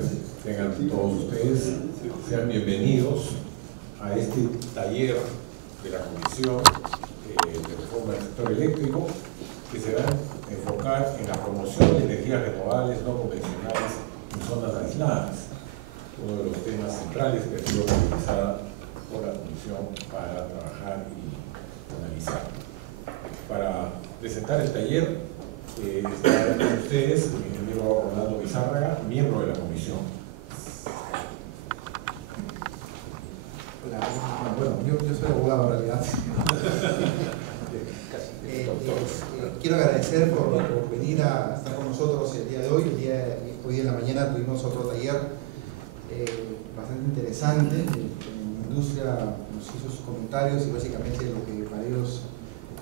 tardes tengan todos ustedes. Sean bienvenidos a este taller de la Comisión de Reforma del Sector Eléctrico, que se va a enfocar en la promoción de energías renovables no convencionales en zonas aisladas, uno de los temas centrales que ha sido utilizada por la Comisión para trabajar y analizar. Para presentar el taller está con ustedes el ingeniero Rolando Bizárraga, miembro de la Comisión. Hola, bueno, yo soy abogado en realidad. Quiero agradecer por venir a estar con nosotros el día de hoy. Hoy en la mañana tuvimos otro taller bastante interesante. La industria nos hizo sus comentarios y básicamente lo que para ellos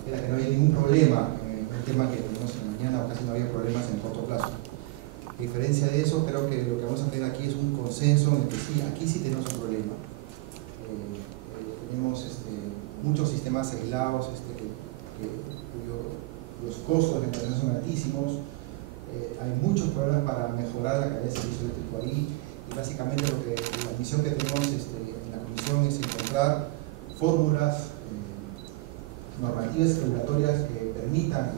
era que no había ningún problema en el tema que tuvimos en la mañana, o casi no había problemas en el corto plazo. A diferencia de eso, creo que lo que vamos a tener aquí es un consenso en el que sí, aquí sí tenemos un problema. Tenemos muchos sistemas aislados los costos de generación son altísimos. Hay muchos problemas para mejorar la calidad de servicio eléctrico ahí, y básicamente la misión que tenemos en la Comisión es encontrar fórmulas normativas y regulatorias que permitan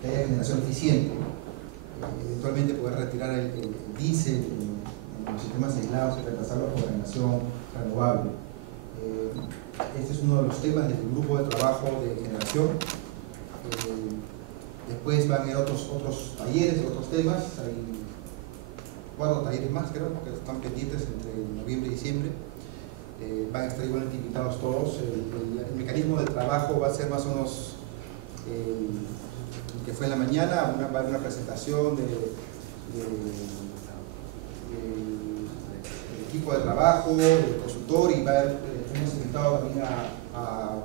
que haya generación eficiente, eventualmente poder retirar el diésel en los sistemas aislados y reemplazarlo por generación renovable. Este es uno de los temas del grupo de trabajo de generación. Después van a haber otros talleres, otros temas. Hay 4 talleres más, creo, que están pendientes entre noviembre y diciembre. Van a estar igualmente invitados todos. El mecanismo de trabajo va a ser más o menos el que fue en la mañana. Va a haber una presentación del equipo de trabajo, del consultor, y hemos invitado también a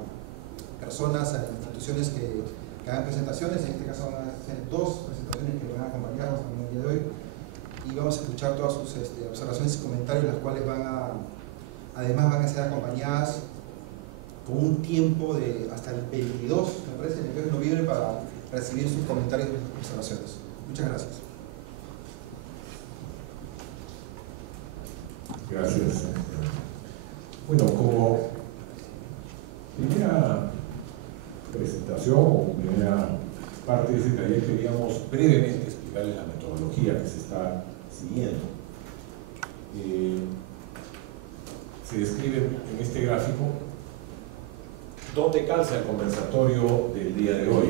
personas, a instituciones que hagan presentaciones. En este caso van a ser 2 presentaciones que van a acompañarnos en el día de hoy, y vamos a escuchar todas sus observaciones y comentarios, las cuales además van a ser acompañadas con un tiempo de hasta el 22, me parece, el 22 de noviembre, para recibir sus comentarios y observaciones. Muchas gracias. Gracias. Bueno, como primera presentación o primera parte de ese taller, queríamos brevemente explicarles la metodología que se está siguiendo. Se describe en este gráfico dónde calza el conversatorio del día de hoy.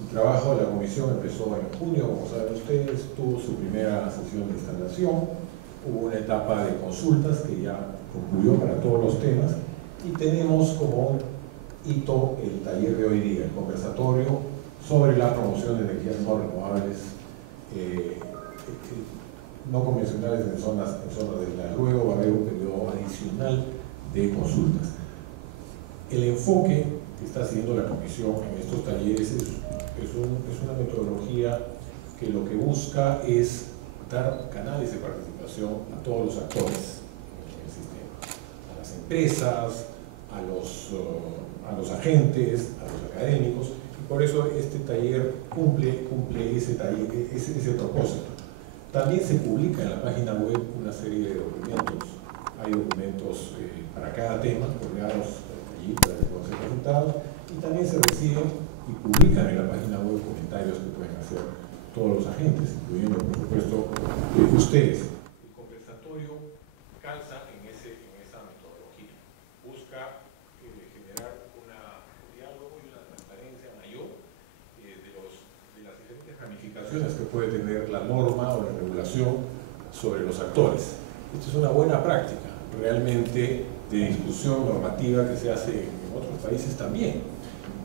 El trabajo de la comisión empezó en junio, como saben ustedes, tuvo su primera sesión de instalación, hubo una etapa de consultas que ya concluyó para todos los temas, y tenemos como hito el taller de hoy día, el conversatorio sobre la promoción de energías no renovables no convencionales en zonas aisladas. Luego va a haber un periodo adicional de consultas. El enfoque que está haciendo la comisión en estos talleres es una metodología que lo que busca es dar canales de participación a todos los actores en el sistema, a las empresas, a los agentes, a los académicos, y por eso este taller cumple ese propósito. También se publica en la página web una serie de documentos. Hay documentos para cada tema, colgados allí para que puedan ser presentados, y también se reciben y publican en la página web comentarios que pueden hacer todos los agentes, incluyendo, por supuesto, ustedes. El conversatorio calza en esa metodología. Busca generar un diálogo y una transparencia mayor de las diferentes ramificaciones que puede tener la norma o la regulación sobre los actores. Esto es una buena práctica, realmente, de discusión normativa que se hace en otros países también,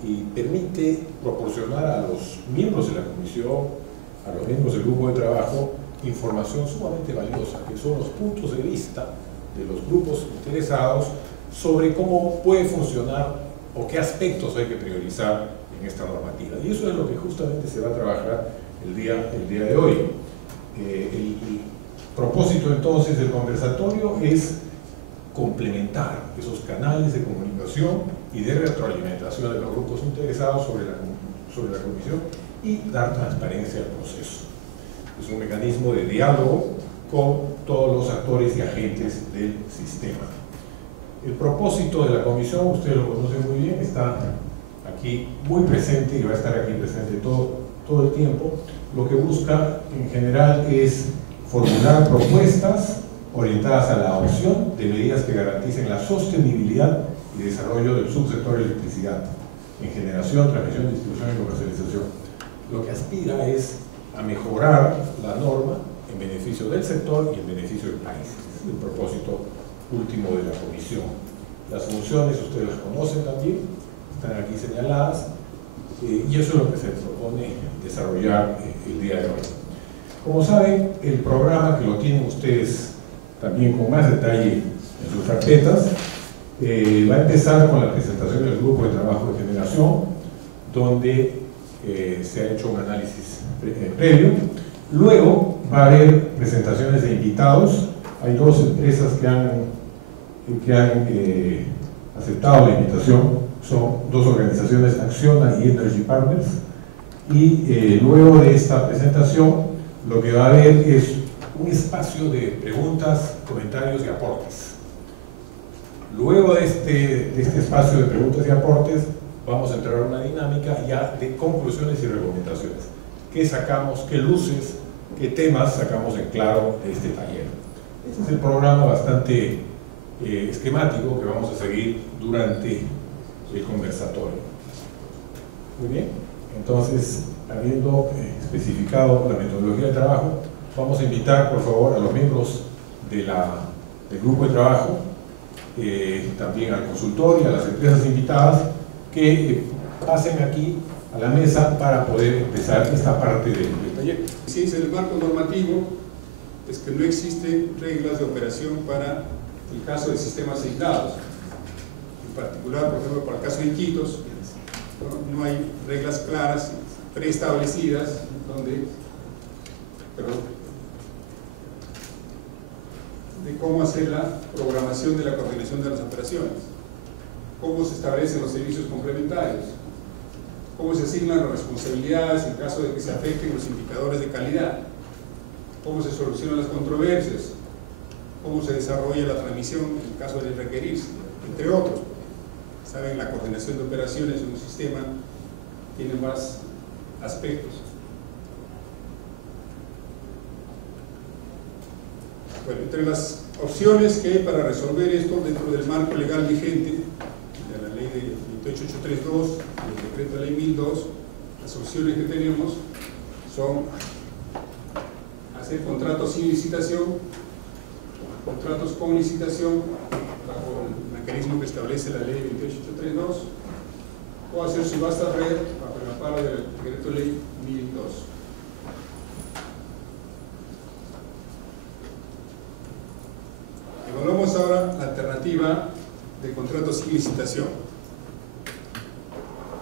y permite proporcionar a los miembros de la comisión, a los miembros del grupo de trabajo, información sumamente valiosa, que son los puntos de vista de los grupos interesados sobre cómo puede funcionar o qué aspectos hay que priorizar en esta normativa. Y eso es lo que justamente se va a trabajar el día de hoy. El propósito entonces del conversatorio es complementar esos canales de comunicación y de retroalimentación de los grupos interesados sobre la comisión, y dar transparencia al proceso. es un mecanismo de diálogo con todos los actores y agentes del sistema. El propósito de la comisión, ustedes lo conocen muy bien, está aquí muy presente y va a estar aquí presente todo el tiempo. Lo que busca en general es formular propuestas orientadas a la adopción de medidas que garanticen la sostenibilidad y desarrollo del subsector de electricidad en generación, transmisión, distribución y comercialización. Lo que aspira es a mejorar la norma en beneficio del sector y en beneficio del país. Ese es el propósito último de la comisión. Las funciones ustedes las conocen también, están aquí señaladas, y eso es lo que se propone desarrollar el día de hoy. Como saben, el programa, que lo tienen ustedes también con más detalle en sus carpetas, va a empezar con la presentación del grupo de trabajo de generación, donde se ha hecho un análisis previo. Luego va a haber presentaciones de invitados. Hay dos empresas que han aceptado la invitación, son dos organizaciones, Acciona y Energy Partners, y luego de esta presentación lo que va a haber es un espacio de preguntas, comentarios y aportes. Luego de este espacio de preguntas y aportes vamos a entrar a una dinámica ya de conclusiones y recomendaciones. ¿Qué sacamos? ¿Qué luces? ¿Qué temas sacamos en claro de este taller? Este es el programa bastante esquemático que vamos a seguir durante el conversatorio. Muy bien, entonces, habiendo especificado la metodología de trabajo, vamos a invitar por favor a los miembros del grupo de trabajo, también al consultor y a las empresas invitadas, que pasen aquí a la mesa para poder empezar esta parte del taller. Si es el marco normativo, es que no existen reglas de operación para el caso de sistemas aislados. En particular, por ejemplo, para el caso de Iquitos, no hay reglas claras, preestablecidas, de cómo hacer la programación de la coordinación de las operaciones, cómo se establecen los servicios complementarios, cómo se asignan las responsabilidades en caso de que se afecten los indicadores de calidad, cómo se solucionan las controversias, cómo se desarrolla la transmisión en caso de requerirse, entre otros. Saben, la coordinación de operaciones en un sistema tiene más aspectos. Bueno, entre las opciones que hay para resolver esto dentro del marco legal vigente, de la ley de 28832 y el decreto de ley 1002, las opciones que tenemos son hacer contratos sin licitación, contratos con licitación, bajo el mecanismo que establece la ley 28832, o hacer subasta red bajo el amparo del decreto de ley 1002. Evaluamos ahora la alternativa de contratos sin licitación.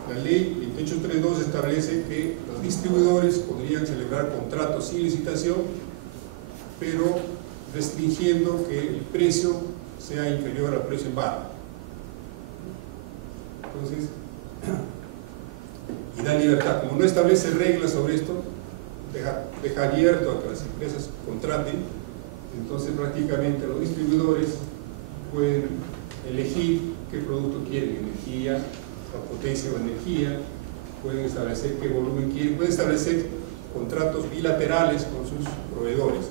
La ley 28832 establece que los distribuidores podrían celebrar contratos sin licitación, pero restringiendo que el precio sea inferior al precio en barra. Entonces, y da libertad. Como no establece reglas sobre esto, deja abierto a que las empresas contraten. Entonces prácticamente los distribuidores pueden elegir qué producto quieren, energía, o potencia o energía, pueden establecer qué volumen quieren, pueden establecer contratos bilaterales con sus proveedores.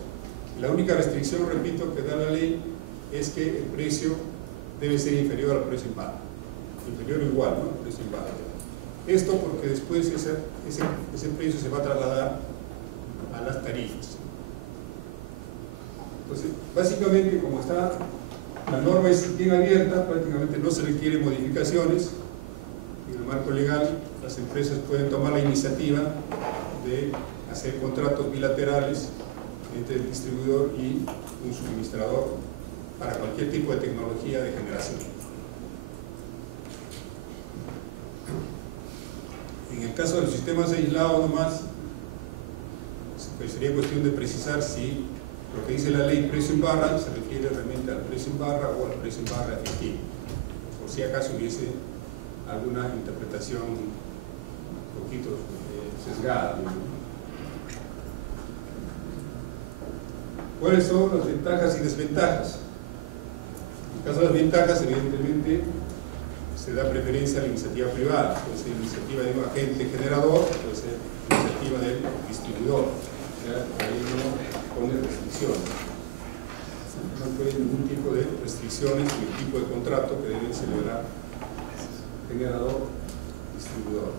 La única restricción, repito, que da la ley es que el precio debe ser inferior al precio en barra, inferior o igual, ¿no? El precio en barra. Esto porque después ese precio se va a trasladar a las tarifas. Entonces, básicamente, como está, la norma es bien abierta, prácticamente no se requieren modificaciones. En el marco legal, las empresas pueden tomar la iniciativa de hacer contratos bilaterales entre el distribuidor y un suministrador para cualquier tipo de tecnología de generación. En el caso de los sistemas aislados nomás, pues sería cuestión de precisar si lo que dice la ley precio en barra se refiere realmente al precio en barra o al precio en barra efectivo, por si acaso hubiese alguna interpretación un poquito sesgada. ¿Cuáles son las ventajas y desventajas? En el caso de las ventajas, evidentemente, se da preferencia a la iniciativa privada, puede ser iniciativa de un agente generador, puede ser iniciativa del distribuidor. ¿Ya? Ahí no pone restricciones. No pone ningún tipo de restricciones ni el tipo de contrato que deben celebrar generador, distribuidor.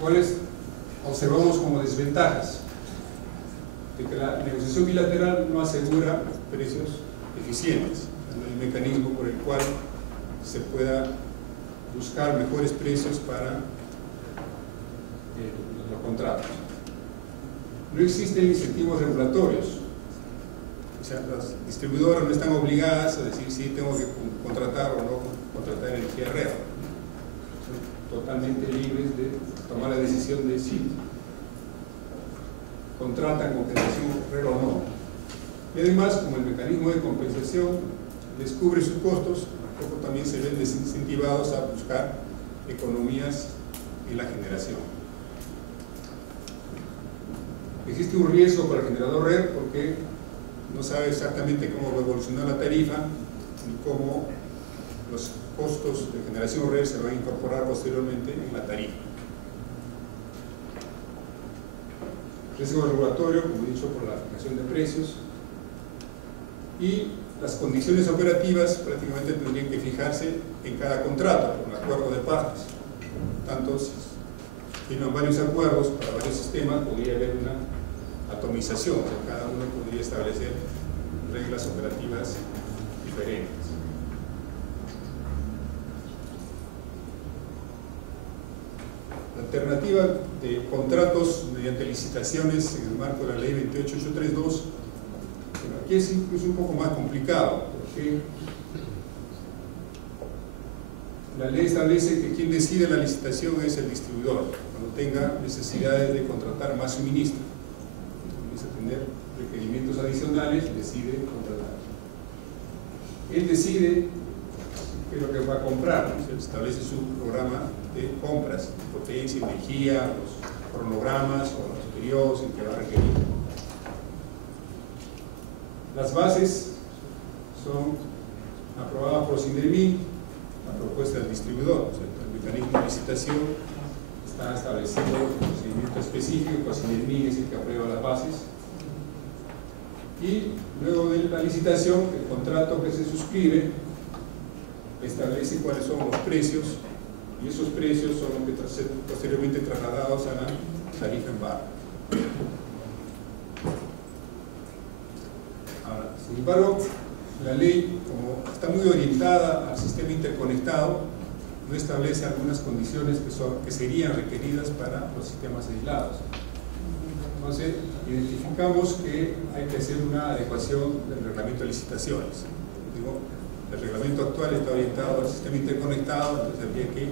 ¿Cuáles observamos como desventajas? De que la negociación bilateral no asegura precios eficientes, no hay un mecanismo por el cual se pueda buscar mejores precios para los contratos. No existen incentivos regulatorios, o sea, las distribuidoras no están obligadas a decir si tengo que contratar o no contratar energía real. Son totalmente libres de tomar la decisión de si contratan con generación real o no. Y además, como el mecanismo de compensación les cubre sus costos, tampoco también se ven desincentivados a buscar economías en la generación. Existe un riesgo para el generador red porque no sabe exactamente cómo va a evolucionar la tarifa ni cómo los costos de generación red se van a incorporar posteriormente en la tarifa. Riesgo regulatorio, como he dicho, por la fijación de precios, y las condiciones operativas prácticamente tendrían que fijarse en cada contrato, por un acuerdo de partes. Tanto si firman varios acuerdos para varios sistemas, podría haber una atomización, o sea, cada uno podría establecer reglas operativas diferentes. La alternativa de contratos mediante licitaciones en el marco de la ley 28832, bueno, aquí es incluso un poco más complicado, porque la ley establece que quien decide la licitación es el distribuidor, cuando tenga necesidades de contratar más suministro, comienza a tener requerimientos adicionales, decide contratar. Él decide qué es lo que va a comprar, ¿no? Se establece su programa de compras, potencia, energía, los cronogramas o los periodos en que va a requerir. Las bases son aprobadas por SINDERMIN, la propuesta del distribuidor, o sea, el mecanismo de licitación está establecido un procedimiento específico, SINDERMIN es el que aprueba las bases, y luego de la licitación, el contrato que se suscribe establece cuáles son los precios, y esos precios son los que ser posteriormente trasladados a la tarifa en barra. Ahora, sin embargo, la ley, como está muy orientada al sistema interconectado, no establece algunas condiciones que serían requeridas para los sistemas aislados. Entonces, identificamos que hay que hacer una adecuación del reglamento de licitaciones. Digo, el reglamento actual está orientado al sistema interconectado, entonces habría que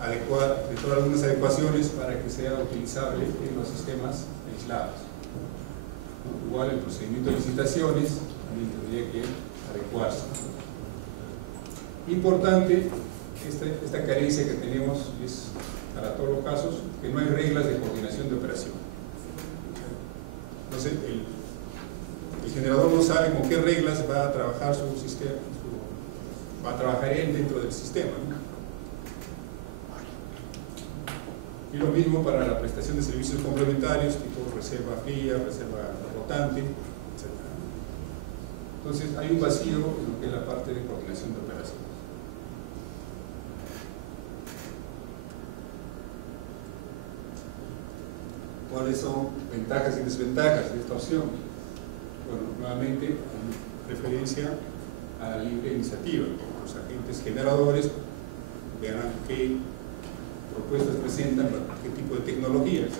adecuar, efectuar algunas adecuaciones para que sea utilizable en los sistemas aislados. Igual el procedimiento de licitaciones también tendría que adecuarse. Importante, esta carencia que tenemos es para todos los casos que no hay reglas de coordinación de operación. Entonces el generador no sabe con qué reglas va a trabajar su sistema, va a trabajar él dentro del sistema, ¿no? Y lo mismo para la prestación de servicios complementarios, tipo reserva fría, reserva rotante, etc. Entonces hay un vacío en lo que es la parte de coordinación de operaciones. ¿Cuáles son ventajas y desventajas de esta opción? Bueno, nuevamente, hay referencia a la libre iniciativa. Los agentes generadores verán qué propuestas presentan, qué tipo de tecnologías.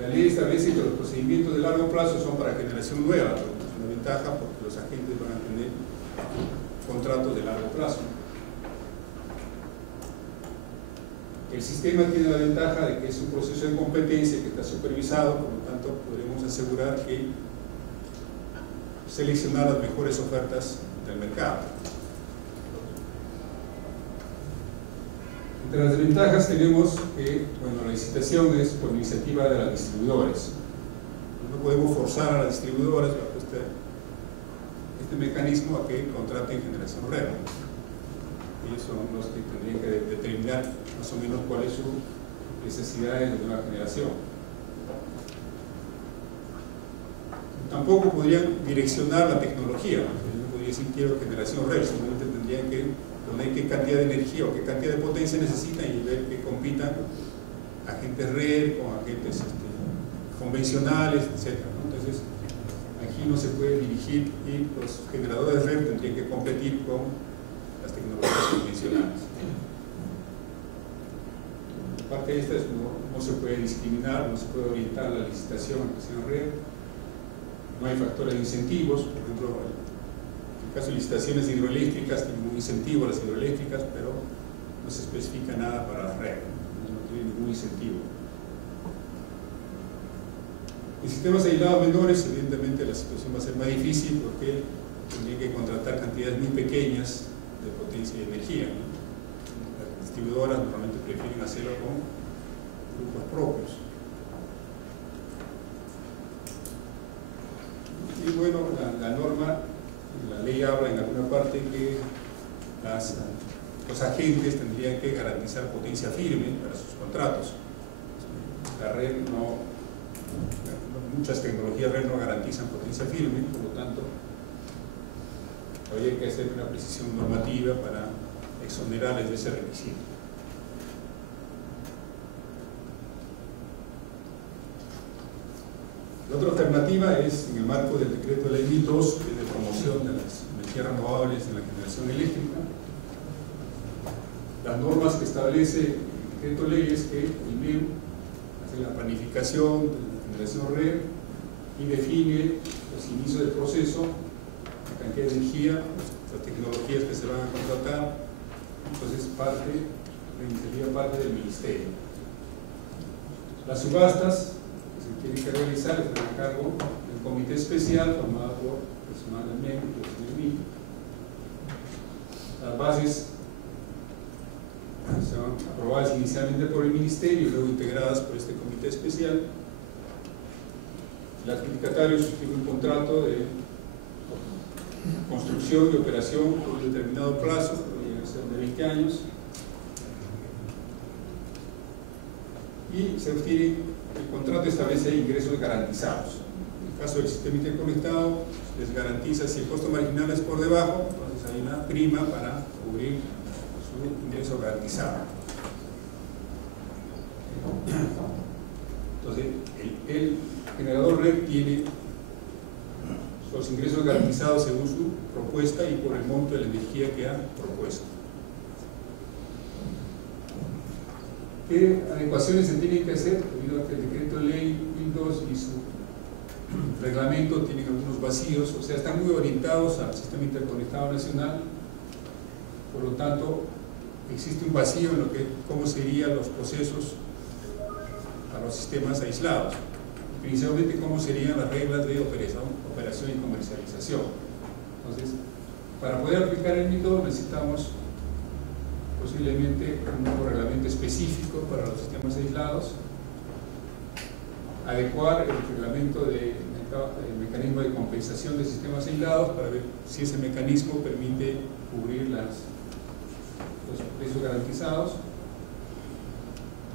La ley establece que los procedimientos de largo plazo son para generación nueva, es una ventaja porque los agentes van a tener contratos de largo plazo. El sistema tiene la ventaja de que es un proceso de competencia que está supervisado, por lo tanto podremos asegurar que seleccionar las mejores ofertas del mercado. Entre las desventajas tenemos que, bueno, la licitación es por iniciativa de los distribuidores. No podemos forzar a las distribuidoras bajo este mecanismo a que contraten generación red. Ellos son los que tendrían que determinar más o menos cuál es su necesidad de nueva generación. Tampoco podrían direccionar la tecnología. No podría decir quiero generación red, simplemente tendrían que poner qué cantidad de energía o qué cantidad de potencia necesitan y ver que compitan agentes red con agentes convencionales, etc. Entonces, aquí no se puede dirigir y los generadores red tendrían que competir con las tecnologías convencionales. Aparte de estas, no se puede discriminar, no se puede orientar la licitación a que sea red. No hay factores de incentivos, por ejemplo, en el caso de licitaciones hidroeléctricas tienen un incentivo a las hidroeléctricas, pero no se especifica nada para la red, no tiene ningún incentivo. En sistemas aislados menores, evidentemente la situación va a ser más difícil porque tendrían que contratar cantidades muy pequeñas de potencia y energía, ¿no? Las distribuidoras normalmente prefieren hacerlo con grupos propios. Y bueno, la norma, la ley habla en alguna parte que los agentes tendrían que garantizar potencia firme para sus contratos. La red muchas tecnologías red no garantizan potencia firme, por lo tanto habría que hacer una precisión normativa para exonerarles de ese requisito. La otra alternativa es en el marco del decreto de ley 1002 de promoción de las energías renovables en la generación eléctrica. Las normas que establece el decreto de ley es que el MEM hace la planificación de la generación red y define los inicios del proceso, la cantidad de energía, las tecnologías que se van a contratar. Entonces la iniciativa parte del ministerio. Las subastas tienen que realizar, están a cargo del comité especial formado por personal del MEM y del CNMI. Las bases son aprobadas inicialmente por el ministerio y luego integradas por este comité especial. El adjudicatario suscribe un contrato de construcción y operación por un determinado plazo, podría ser de 20 años, y se obtiene. El contrato establece ingresos garantizados. En el caso del sistema interconectado, les garantiza si el costo marginal es por debajo, entonces hay una prima para cubrir su ingreso garantizado. Entonces, el generador red tiene los ingresos garantizados según su propuesta y por el monto de la energía que ha propuesto. ¿Qué adecuaciones se tienen que hacer? Debido a que el decreto de ley 1002 y su reglamento tienen algunos vacíos, o sea, están muy orientados al sistema interconectado nacional, por lo tanto, existe un vacío en cómo serían los procesos para los sistemas aislados, principalmente cómo serían las reglas de operación y comercialización. Entonces, para poder aplicar el método necesitamos posiblemente un nuevo reglamento específico para los sistemas aislados, adecuar el reglamento del mecanismo de compensación de sistemas aislados para ver si ese mecanismo permite cubrir los precios garantizados,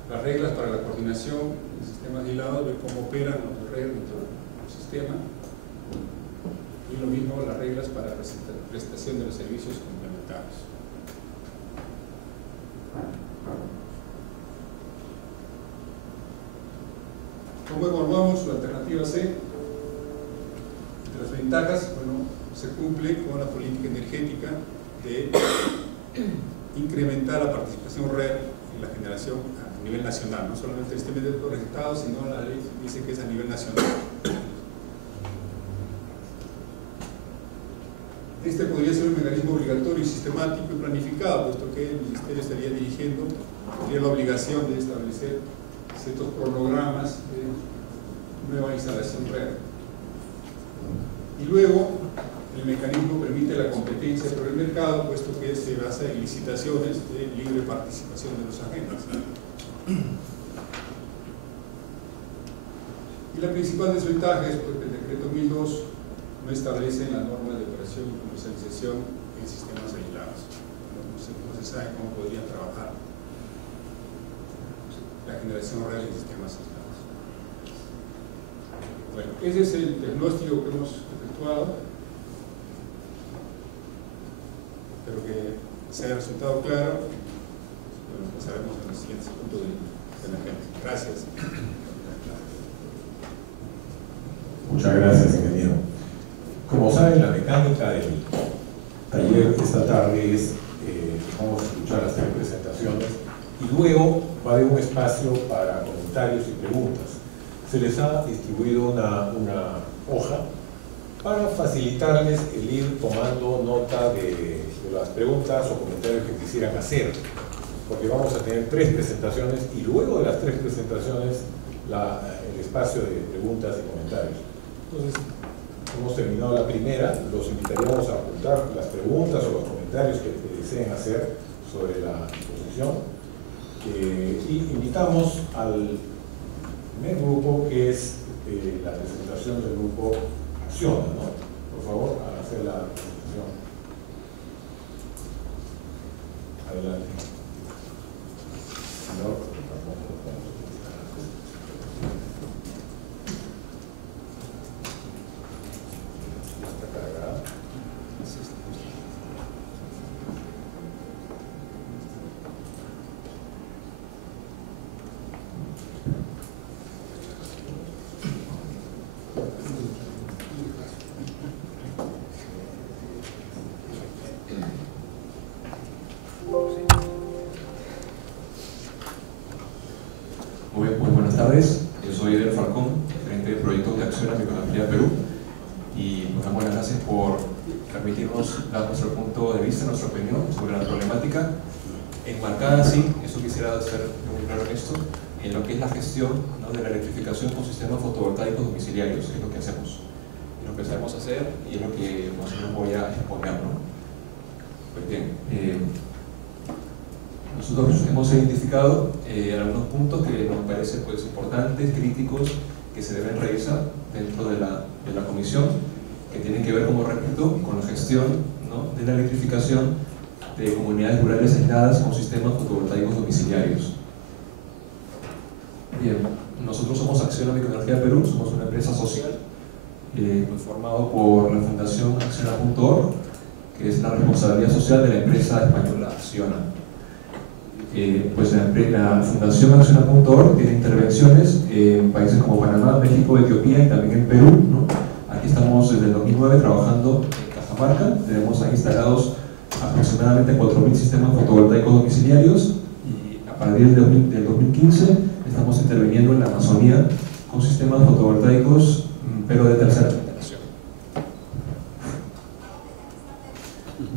las reglas para la coordinación de sistemas aislados, ver cómo operan los red dentro del sistema, y lo mismo las reglas para la prestación de los servicios complementarios. ¿Cómo evaluamos la alternativa C? Entre las ventajas, bueno, se cumple con la política energética de incrementar la participación red en la generación a nivel nacional, no solamente este medio conectado, sino la ley dice que es a nivel nacional. Este podría ser un mecanismo obligatorio y sistemático y planificado, puesto que el Ministerio estaría dirigiendo, tendría la obligación de establecer ciertos cronogramas de nueva instalación red. Y luego El mecanismo permite la competencia por el mercado, puesto que se basa en licitaciones de libre participación de los agentes. Y la principal desventaja es porque el decreto 1002 no establece la norma de operación y comercialización en sistemas aislados. No se sabe cómo podría trabajar la generación real en sistemas aislados. Bueno, ese es el diagnóstico que hemos efectuado. Espero que se haya resultado claro. Bueno, pasaremos a los siguientes puntos de la agenda. Gracias. Muchas gracias, ingeniero. Como saben, la mecánica del taller esta tarde es, vamos a escuchar las 3 presentaciones y luego va a haber un espacio para comentarios y preguntas. Se les ha distribuido una hoja para facilitarles el ir tomando nota de las preguntas o comentarios que quisieran hacer, porque vamos a tener 3 presentaciones y luego de las 3 presentaciones el espacio de preguntas y comentarios. Entonces, hemos terminado la primera, los invitaríamos a apuntar las preguntas o los comentarios que deseen hacer sobre la exposición y invitamos al primer grupo, que es la presentación del grupo Acciona, ¿no? Por favor, a hacer la presentación. Adelante. Señor. Yo soy Eder Falcón, gerente de proyectos de Acciona Microenergía Perú, y nos damos las gracias por permitirnos dar nuestro punto de vista, nuestra opinión sobre la problemática, enmarcada así, eso quisiera ser muy claro en esto, en lo que es la gestión, ¿no?, de la electrificación con sistemas fotovoltaicos domiciliarios, es lo que hacemos, es lo que sabemos hacer y es lo que más o menos voy a exponer, ¿no? Pues bien, nosotros hemos identificado algunos puntos que nos parecen pues importantes, críticos, que se deben revisar dentro de la comisión, que tienen que ver, como repito, con la gestión, ¿no?, de la electrificación de comunidades rurales aisladas con sistemas fotovoltaicos domiciliarios. Bien, nosotros somos Acciona Microenergía Perú, somos una empresa social formado por la Fundación Acciona.org, que es la responsabilidad social de la empresa española Acciona. Pues la Fundación Acciona.org tiene intervenciones en países como Panamá, México, Etiopía y también en Perú, ¿no? Aquí estamos desde el 2009 trabajando en Cajamarca. Tenemos ahí instalados aproximadamente 4.000 sistemas fotovoltaicos domiciliarios y a partir del 2015 estamos interviniendo en la Amazonía con sistemas fotovoltaicos, pero de tercera generación.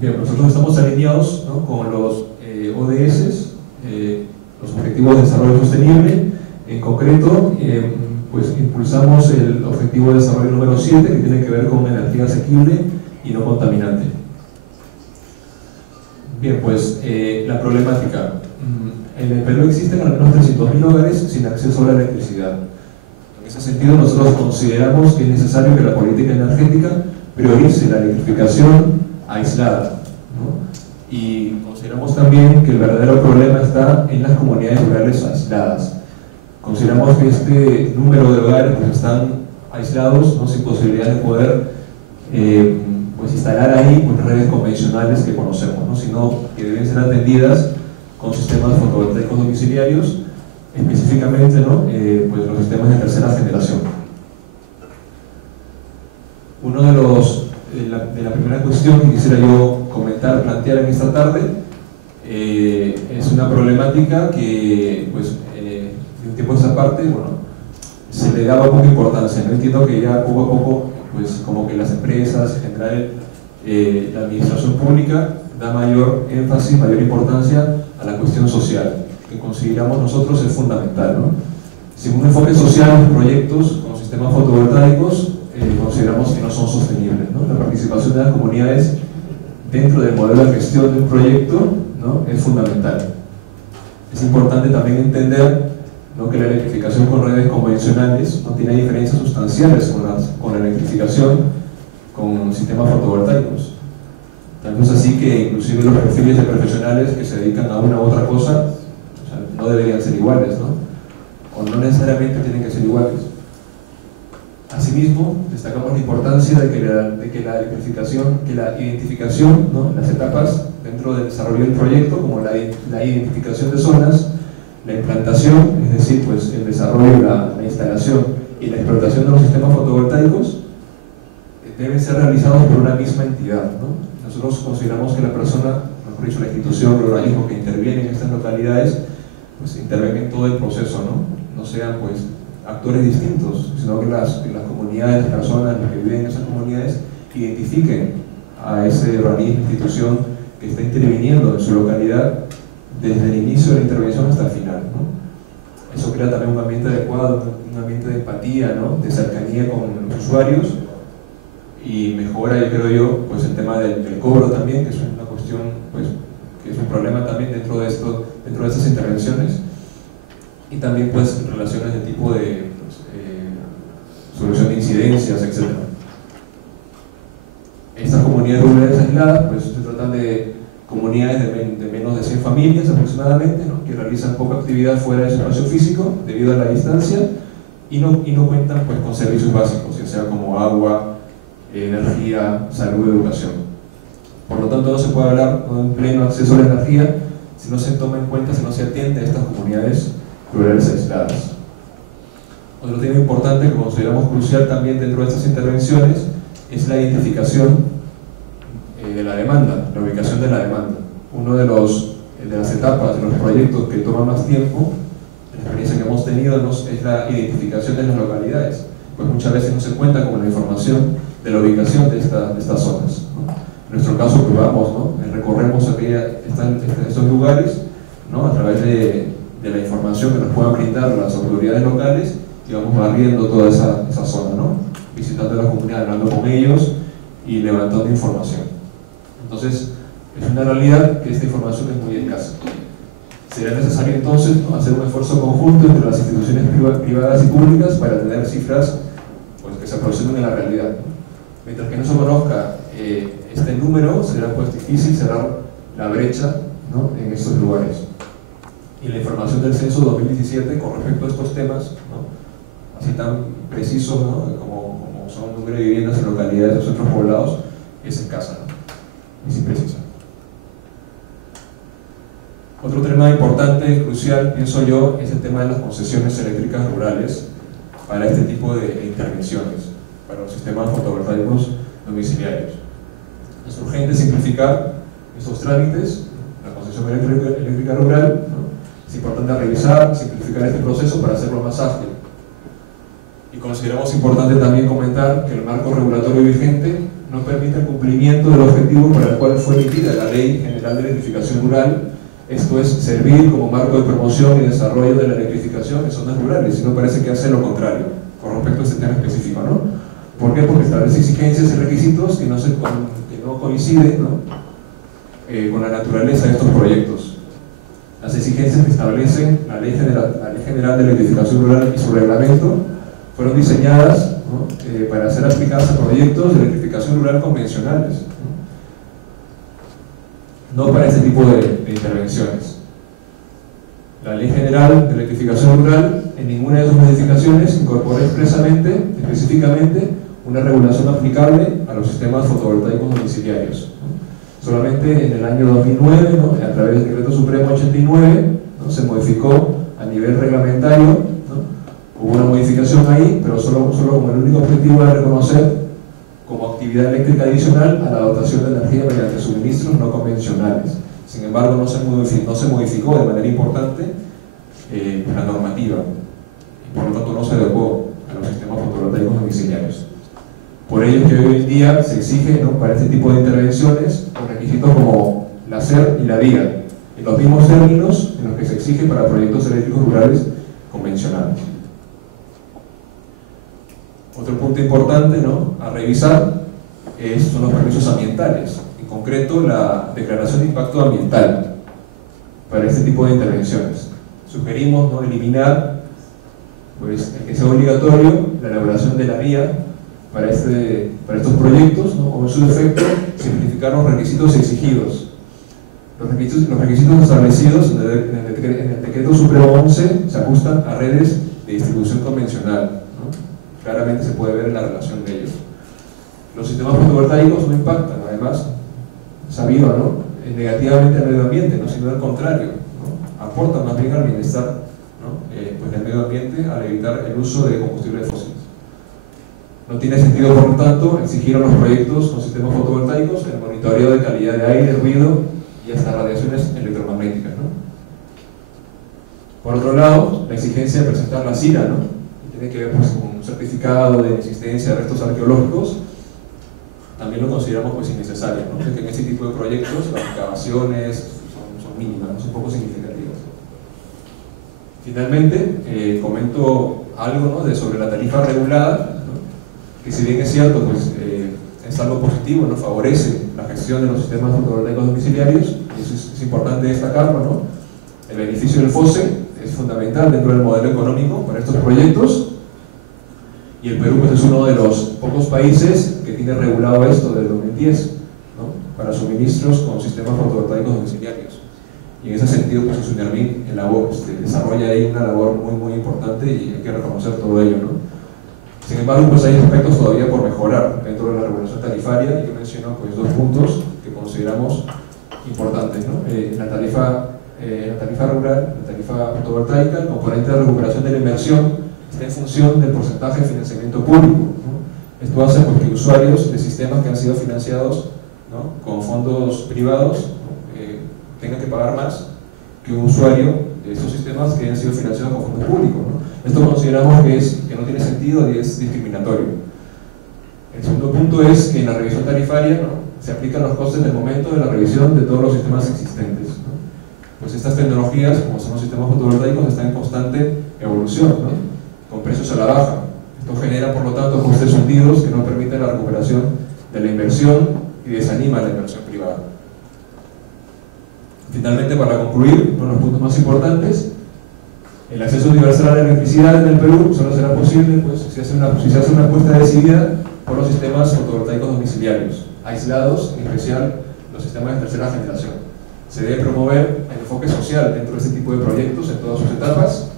Bien, nosotros estamos alineados, ¿no?, con los ODS, los Objetivos de Desarrollo Sostenible. En concreto, pues impulsamos el Objetivo de Desarrollo número 7, que tiene que ver con energía asequible y no contaminante. Bien, pues la problemática. En el Perú existen al menos 300.000 hogares sin acceso a la electricidad. En ese sentido, nosotros consideramos que es necesario que la política energética priorice la electrificación aislada, ¿no? Y consideramos también que el verdadero problema está en las comunidades rurales aisladas. Consideramos que este número de hogares pues están aislados, ¿no?, sin posibilidad de poder pues instalar ahí pues redes convencionales que conocemos, ¿no?, sino que deben ser atendidas con sistemas fotovoltaicos domiciliarios, específicamente, ¿no?, pues los sistemas de tercera generación. Uno de la primera cuestión que quisiera yo comentar, plantear en esta tarde, es una problemática que pues de un tiempo a esa parte, bueno, se le daba poca importancia. No entiendo que ya poco a poco pues como que las empresas, en general la administración pública, da mayor énfasis, mayor importancia a la cuestión social, que consideramos nosotros es fundamental, ¿no? Sin un enfoque social en los proyectos con sistemas fotovoltaicos, consideramos que no son sostenibles, ¿no? La participación de las comunidades dentro del modelo de gestión de un proyecto, ¿no?, es fundamental. Es importante también entender, ¿no?, que la electrificación con redes convencionales no tiene diferencias sustanciales con la electrificación con sistemas fotovoltaicos. Tanto es así que inclusive los perfiles de profesionales que se dedican a una u otra cosa, o sea, no deberían ser iguales, ¿no? O no necesariamente tienen que ser iguales. Asimismo, destacamos la importancia de que la electrificación, que la identificación, ¿no?, las etapas dentro del desarrollo del proyecto, como la identificación de zonas, la implantación, es decir, pues el desarrollo, la instalación y la explotación de los sistemas fotovoltaicos, deben ser realizados por una misma entidad, ¿no? Nosotros consideramos que la persona, mejor dicho, la institución, el organismo que interviene en estas localidades, pues intervenga en todo el proceso, ¿no? No sean pues actores distintos, sino que las comunidades, las personas, los que viven en esas comunidades, identifiquen a ese organismo, institución que está interviniendo en su localidad desde el inicio de la intervención hasta el final, ¿no? Eso crea también un ambiente adecuado, un ambiente de empatía, ¿no?, de cercanía con los usuarios, y mejora, yo creo pues el tema del cobro también, que es una cuestión, pues, que es un problema también dentro de estas intervenciones, y también pues relaciones de tipo de solución de incidencias, etc. Estas comunidades rurales aisladas pues se tratan de comunidades de menos de 100 familias aproximadamente, ¿no?, que realizan poca actividad fuera de su espacio físico debido a la distancia y no cuentan pues con servicios básicos, ya sea como agua, energía, salud, educación. Por lo tanto, no se puede hablar de un pleno acceso a la energía si no se toma en cuenta, si no se atiende a estas comunidades rurales aisladas. Otro tema importante que consideramos crucial también dentro de estas intervenciones es la identificación de la demanda, la ubicación de la demanda. Una de las etapas de los proyectos que toma más tiempo, la experiencia que hemos tenido, es la identificación de las localidades, pues muchas veces no se cuenta con la información de la ubicación de estas zonas, ¿no? En nuestro caso, pues vamos, ¿no?, recorremos estos lugares, ¿no?, a través de la información que nos puedan brindar las autoridades locales, y vamos barriendo toda esa zona, ¿no?, visitando la comunidad, hablando con ellos y levantando información. Entonces, es una realidad que esta información es muy escasa. Sería necesario entonces, ¿no?, hacer un esfuerzo conjunto entre las instituciones privadas y públicas para tener cifras pues, que se aproximen a la realidad, ¿no? Mientras que no se conozca este número, será pues difícil cerrar la brecha, ¿no?, en estos lugares. Y la información del censo 2017 con respecto a estos temas, ¿no?, así tan precisos, ¿no?, como son el número de viviendas en localidades de centros poblados, es escasa, ¿no?, es imprecisa. Otro tema importante, crucial, pienso yo, es el tema de las concesiones eléctricas rurales para este tipo de intervenciones, para los sistemas fotovoltaicos domiciliarios. Es urgente simplificar estos trámites, la concesión eléctrica rural, ¿no? Es importante revisar, simplificar este proceso para hacerlo más ágil. Y consideramos importante también comentar que el marco regulatorio vigente no permite el cumplimiento del objetivo para el cual fue emitida la Ley General de Electrificación Rural, esto es, servir como marco de promoción y desarrollo de la electrificación en zonas rurales, sino parece que hace lo contrario con respecto a este tema específico, ¿no? ¿Por qué? Porque establece exigencias y requisitos que no coinciden, ¿no?, con la naturaleza de estos proyectos. Las exigencias que establecen la Ley General de Electrificación Rural y su reglamento fueron diseñadas, ¿no?, para ser aplicadas a proyectos de electrificación rural convencionales, no para este tipo de intervenciones. La Ley General de Electrificación Rural en ninguna de sus modificaciones incorpora específicamente una regulación aplicable a los sistemas fotovoltaicos domiciliarios, ¿no? Solamente en el año 2009, ¿no?, a través del Decreto Supremo 89, ¿no?, se modificó a nivel reglamentario, ¿no? Hubo una modificación ahí, pero solo como el único objetivo era reconocer como actividad eléctrica adicional a la dotación de energía mediante suministros no convencionales. Sin embargo, no se modificó de manera importante la normativa, y por lo tanto no se adecuó a los sistemas fotovoltaicos domiciliarios. Por ello es que hoy en día se exige, ¿no?, para este tipo de intervenciones con requisitos como la SER y la DIA, en los mismos términos en los que se exige para proyectos eléctricos rurales convencionales. Otro punto importante, ¿no?, a revisar son los permisos ambientales, en concreto la declaración de impacto ambiental para este tipo de intervenciones. Sugerimos, ¿no?, eliminar, pues, el que sea obligatorio la elaboración de la guía para estos proyectos, ¿no?, o en su defecto simplificar los requisitos exigidos. Los requisitos establecidos en el Decreto Supremo 11 se ajustan a redes de distribución convencional, ¿no? Claramente se puede ver en la relación de ellos. Los sistemas fotovoltaicos no impactan, además, sabido, ¿no?, negativamente al medio ambiente, no, sino al contrario, ¿no?, aportan más bien al bienestar, ¿no?, pues del medio ambiente al evitar el uso de combustibles fósiles. No tiene sentido, por lo tanto, exigir a los proyectos con sistemas fotovoltaicos el monitoreo de calidad de aire, ruido y hasta radiaciones electromagnéticas, ¿no? Por otro lado, la exigencia de presentar la CIRA, ¿no?, que tiene que ver, pues, con un certificado de inexistencia de restos arqueológicos, también lo consideramos, pues, innecesario, ¿no?, ya que en este tipo de proyectos las excavaciones son mínimas, ¿no?, son poco significativas. Finalmente, comento algo, ¿no?, sobre la tarifa regulada, ¿no?, que si bien es cierto, pues, es algo positivo, ¿no?, favorece la gestión de los sistemas fotovoltaicos domiciliarios, y eso es importante destacarlo, ¿no? El beneficio del FOSE es fundamental dentro del modelo económico para estos proyectos, y el Perú, pues, es uno de los pocos países que tiene regulado esto desde 2010, ¿no?, para suministros con sistemas fotovoltaicos domiciliarios. Y en ese sentido, pues, SUNERMIN desarrolla ahí una labor muy importante, y hay que reconocer todo ello, ¿no? Sin embargo, pues, hay aspectos todavía por mejorar dentro de la regulación tarifaria, y yo menciono, pues, dos puntos que consideramos importantes, ¿no? La tarifa rural, la tarifa fotovoltaica, el componente de recuperación de la inversión está en función del porcentaje de financiamiento público, ¿no? Esto hace, pues, que usuarios de sistemas que han sido financiados, ¿no?, con fondos privados, ¿no?, tengan que pagar más que un usuario de estos sistemas que han sido financiados con fondos públicos, ¿no? Esto consideramos que no tiene sentido y es discriminatorio. El segundo punto es que en la revisión tarifaria, ¿no?, se aplican los costes del momento de la revisión de todos los sistemas existentes, ¿no? Pues estas tecnologías, como son los sistemas fotovoltaicos, están en constante evolución, ¿no?, con precios a la baja. Esto genera, por lo tanto, costes hundidos que no permiten la recuperación de la inversión y desanima la inversión privada. Finalmente, para concluir, uno de los puntos más importantes: el acceso universal a la electricidad en el Perú solo será posible, pues, si se hace una apuesta decidida por los sistemas fotovoltaicos domiciliarios, aislados, en especial los sistemas de tercera generación. Se debe promover el enfoque social dentro de este tipo de proyectos en todas sus etapas.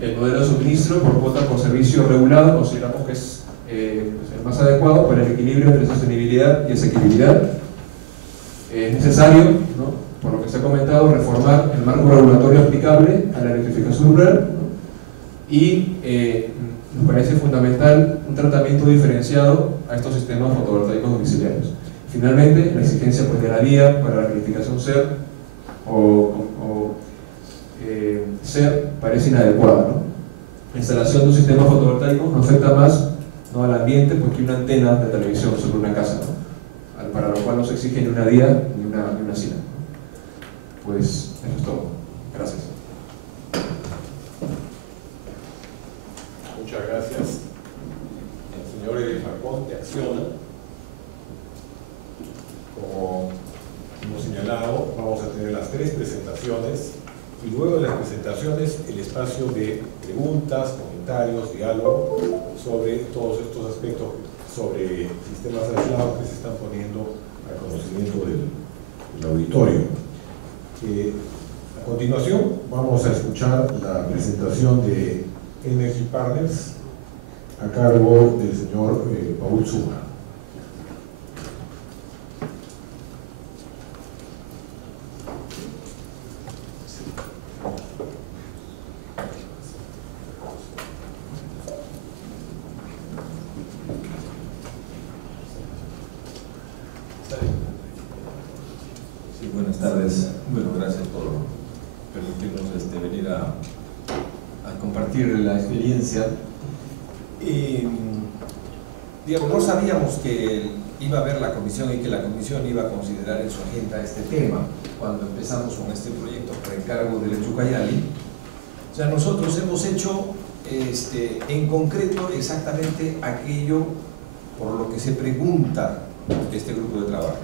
El modelo de suministro por cuota por servicio regulado consideramos que es el más adecuado para el equilibrio entre sostenibilidad y asequibilidad. Es necesario, ¿no?, por lo que se ha comentado, reformar el marco regulatorio aplicable a la electrificación rural, ¿no?, y nos parece fundamental un tratamiento diferenciado a estos sistemas fotovoltaicos domiciliarios. Finalmente, la exigencia, pues, de la guía para la calificación SER SER parece inadecuada, ¿no? La instalación de un sistema fotovoltaico no afecta más, ¿no?, al ambiente, pues, que una antena de televisión sobre una casa, ¿no?, para lo cual no se exige ni una guía ni una CIRA, ¿no? Pues eso es todo. Gracias. Muchas gracias. El señor Edel Facón de Acciona. Como hemos señalado, vamos a tener las 3 presentaciones, y luego de las presentaciones el espacio de preguntas, comentarios, diálogo sobre todos estos aspectos sobre sistemas aislados que se están poniendo al conocimiento del auditorio. A continuación vamos a escuchar la presentación de Energy Partners a cargo del señor Paul Zuma. Sí, buenas tardes. Bueno, gracias por permitirnos venir a compartir la experiencia. Digamos, no sabíamos que iba a haber la comisión y que la comisión iba a considerar en su agenda este tema cuando empezamos con este proyecto por encargo del Echucayali. O sea, nosotros hemos hecho en concreto exactamente aquello por lo que se pregunta este grupo de trabajo.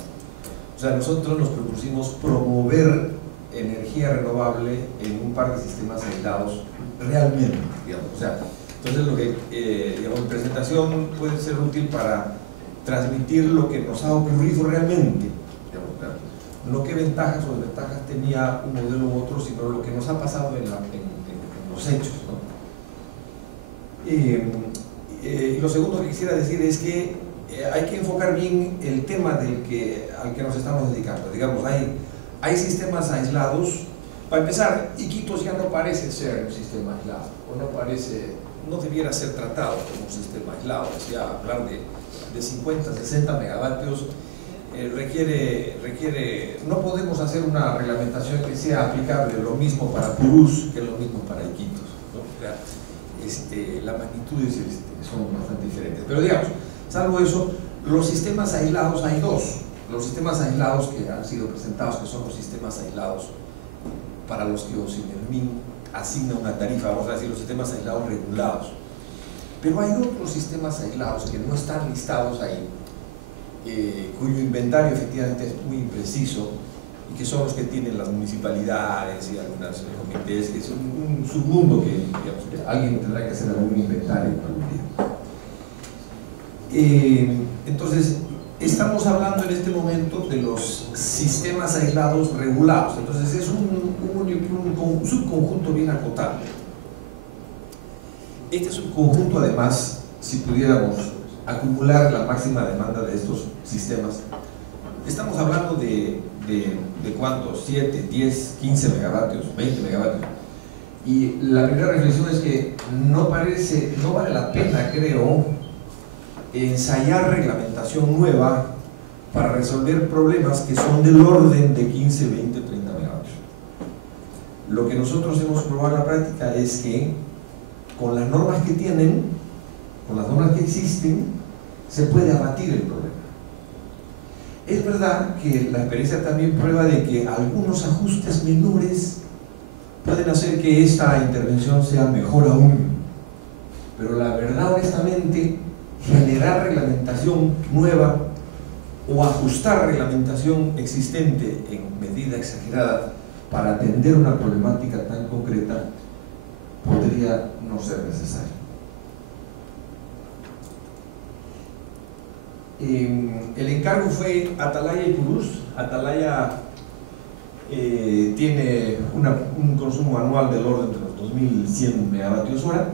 O sea, nosotros nos propusimos promover energía renovable en un par de sistemas aislados realmente, digamos. O sea, entonces lo que, digamos, mi presentación puede ser útil para transmitir lo que nos ha ocurrido realmente, digamos, claro. No qué ventajas o desventajas tenía un modelo u otro, sino lo que nos ha pasado en los hechos, ¿no? Lo segundo que quisiera decir es que hay que enfocar bien el tema al que nos estamos dedicando. Digamos, hay sistemas aislados. Para empezar, Iquitos ya no parece ser un sistema aislado, o no debiera ser tratado como un sistema aislado. Ya hablar de 50, 60 megavatios requiere, no podemos hacer una reglamentación que sea aplicable lo mismo para Purús que lo mismo para Iquitos, ¿no? Las magnitudes son bastante diferentes. Pero digamos, salvo eso, los sistemas aislados hay dos. Los sistemas aislados que han sido presentados, que son los sistemas aislados para los que Osimermin asigna una tarifa, vamos a decir, los sistemas aislados regulados. Pero hay otros sistemas aislados que no están listados ahí, cuyo inventario efectivamente es muy impreciso, y que son los que tienen las municipalidades y algunas comités, que es un submundo que, digamos, que alguien tendrá que hacer algún inventario algún día. Entonces, estamos hablando en este momento de los sistemas aislados regulados. Entonces es un subconjunto bien acotado. Este subconjunto, además, si pudiéramos acumular la máxima demanda de estos sistemas, estamos hablando de ¿cuántos? 7, 10, 15 megavatios, 20 megavatios. Y la primera reflexión es que no vale la pena, creo, ensayar reglamentación nueva para resolver problemas que son del orden de 15, 20, 30 megavatios. Lo que nosotros hemos probado en la práctica es que con las normas que tienen, con las normas que existen, se puede abatir el problema. Es verdad que la experiencia también prueba de que algunos ajustes menores pueden hacer que esta intervención sea mejor aún, pero la verdad, honestamente, generar reglamentación nueva o ajustar reglamentación existente en medida exagerada para atender una problemática tan concreta podría no ser necesario. El encargo fue Atalaya y Purús. Atalaya tiene un consumo anual del orden de los 2100 megavatios hora.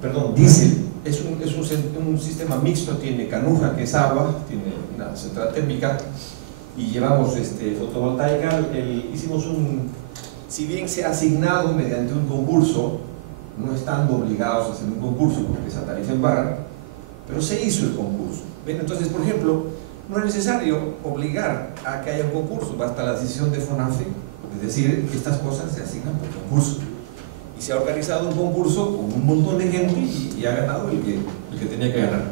Perdón, diésel. Es un sistema mixto, tiene canuja, que es agua, tiene una central térmica, y llevamos fotovoltaica. Hicimos si bien se ha asignado mediante un concurso, no estando obligados a hacer un concurso porque esa tarifa en barra, pero se hizo el concurso. ¿Ven? Entonces, por ejemplo, no es necesario obligar a que haya un concurso, basta la decisión de FONAFE, es decir, que estas cosas se asignan por concurso. Y se ha organizado un concurso con un montón de gente y ha ganado el que tenía que ganar.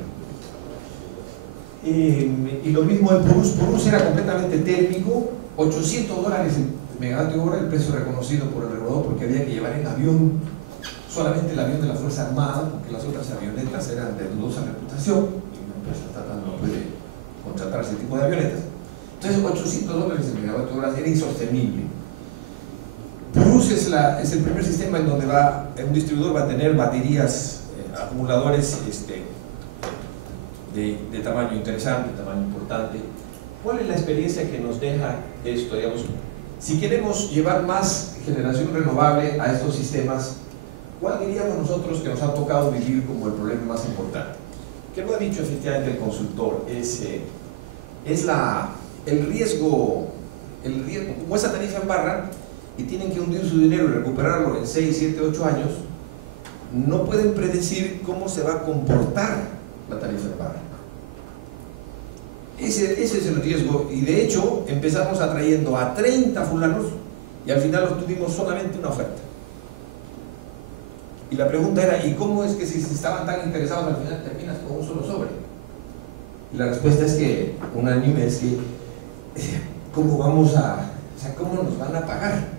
Y lo mismo en Purús. Purús era completamente térmico, $800 el megavatio hora, el precio reconocido por el regulador, porque había que llevar en avión, solamente el avión de la Fuerza Armada, porque las otras avionetas eran de dudosa reputación, y una empresa estatal no puede contratar ese tipo de avionetas. Entonces $800 el megavatio hora era insostenible. Purús es el primer sistema en donde un distribuidor va a tener baterías, acumuladores de tamaño interesante, tamaño importante. ¿Cuál es la experiencia que nos deja esto? Digamos, si queremos llevar más generación renovable a estos sistemas, ¿cuál diríamos nosotros que nos ha tocado vivir como el problema más importante? Que lo ha dicho efectivamente el consultor, es el riesgo, como esa tarifa en barra, y tienen que hundir su dinero y recuperarlo en 6, 7, 8 años, no pueden predecir cómo se va a comportar la tarifa en barra. Ese es el riesgo, y de hecho empezamos atrayendo a 30 fulanos y al final obtuvimos solamente una oferta. Y la pregunta era, ¿y cómo es que si estaban tan interesados al final terminas con un solo sobre? Y la respuesta es que, unánime, es que ¿cómo nos van a pagar?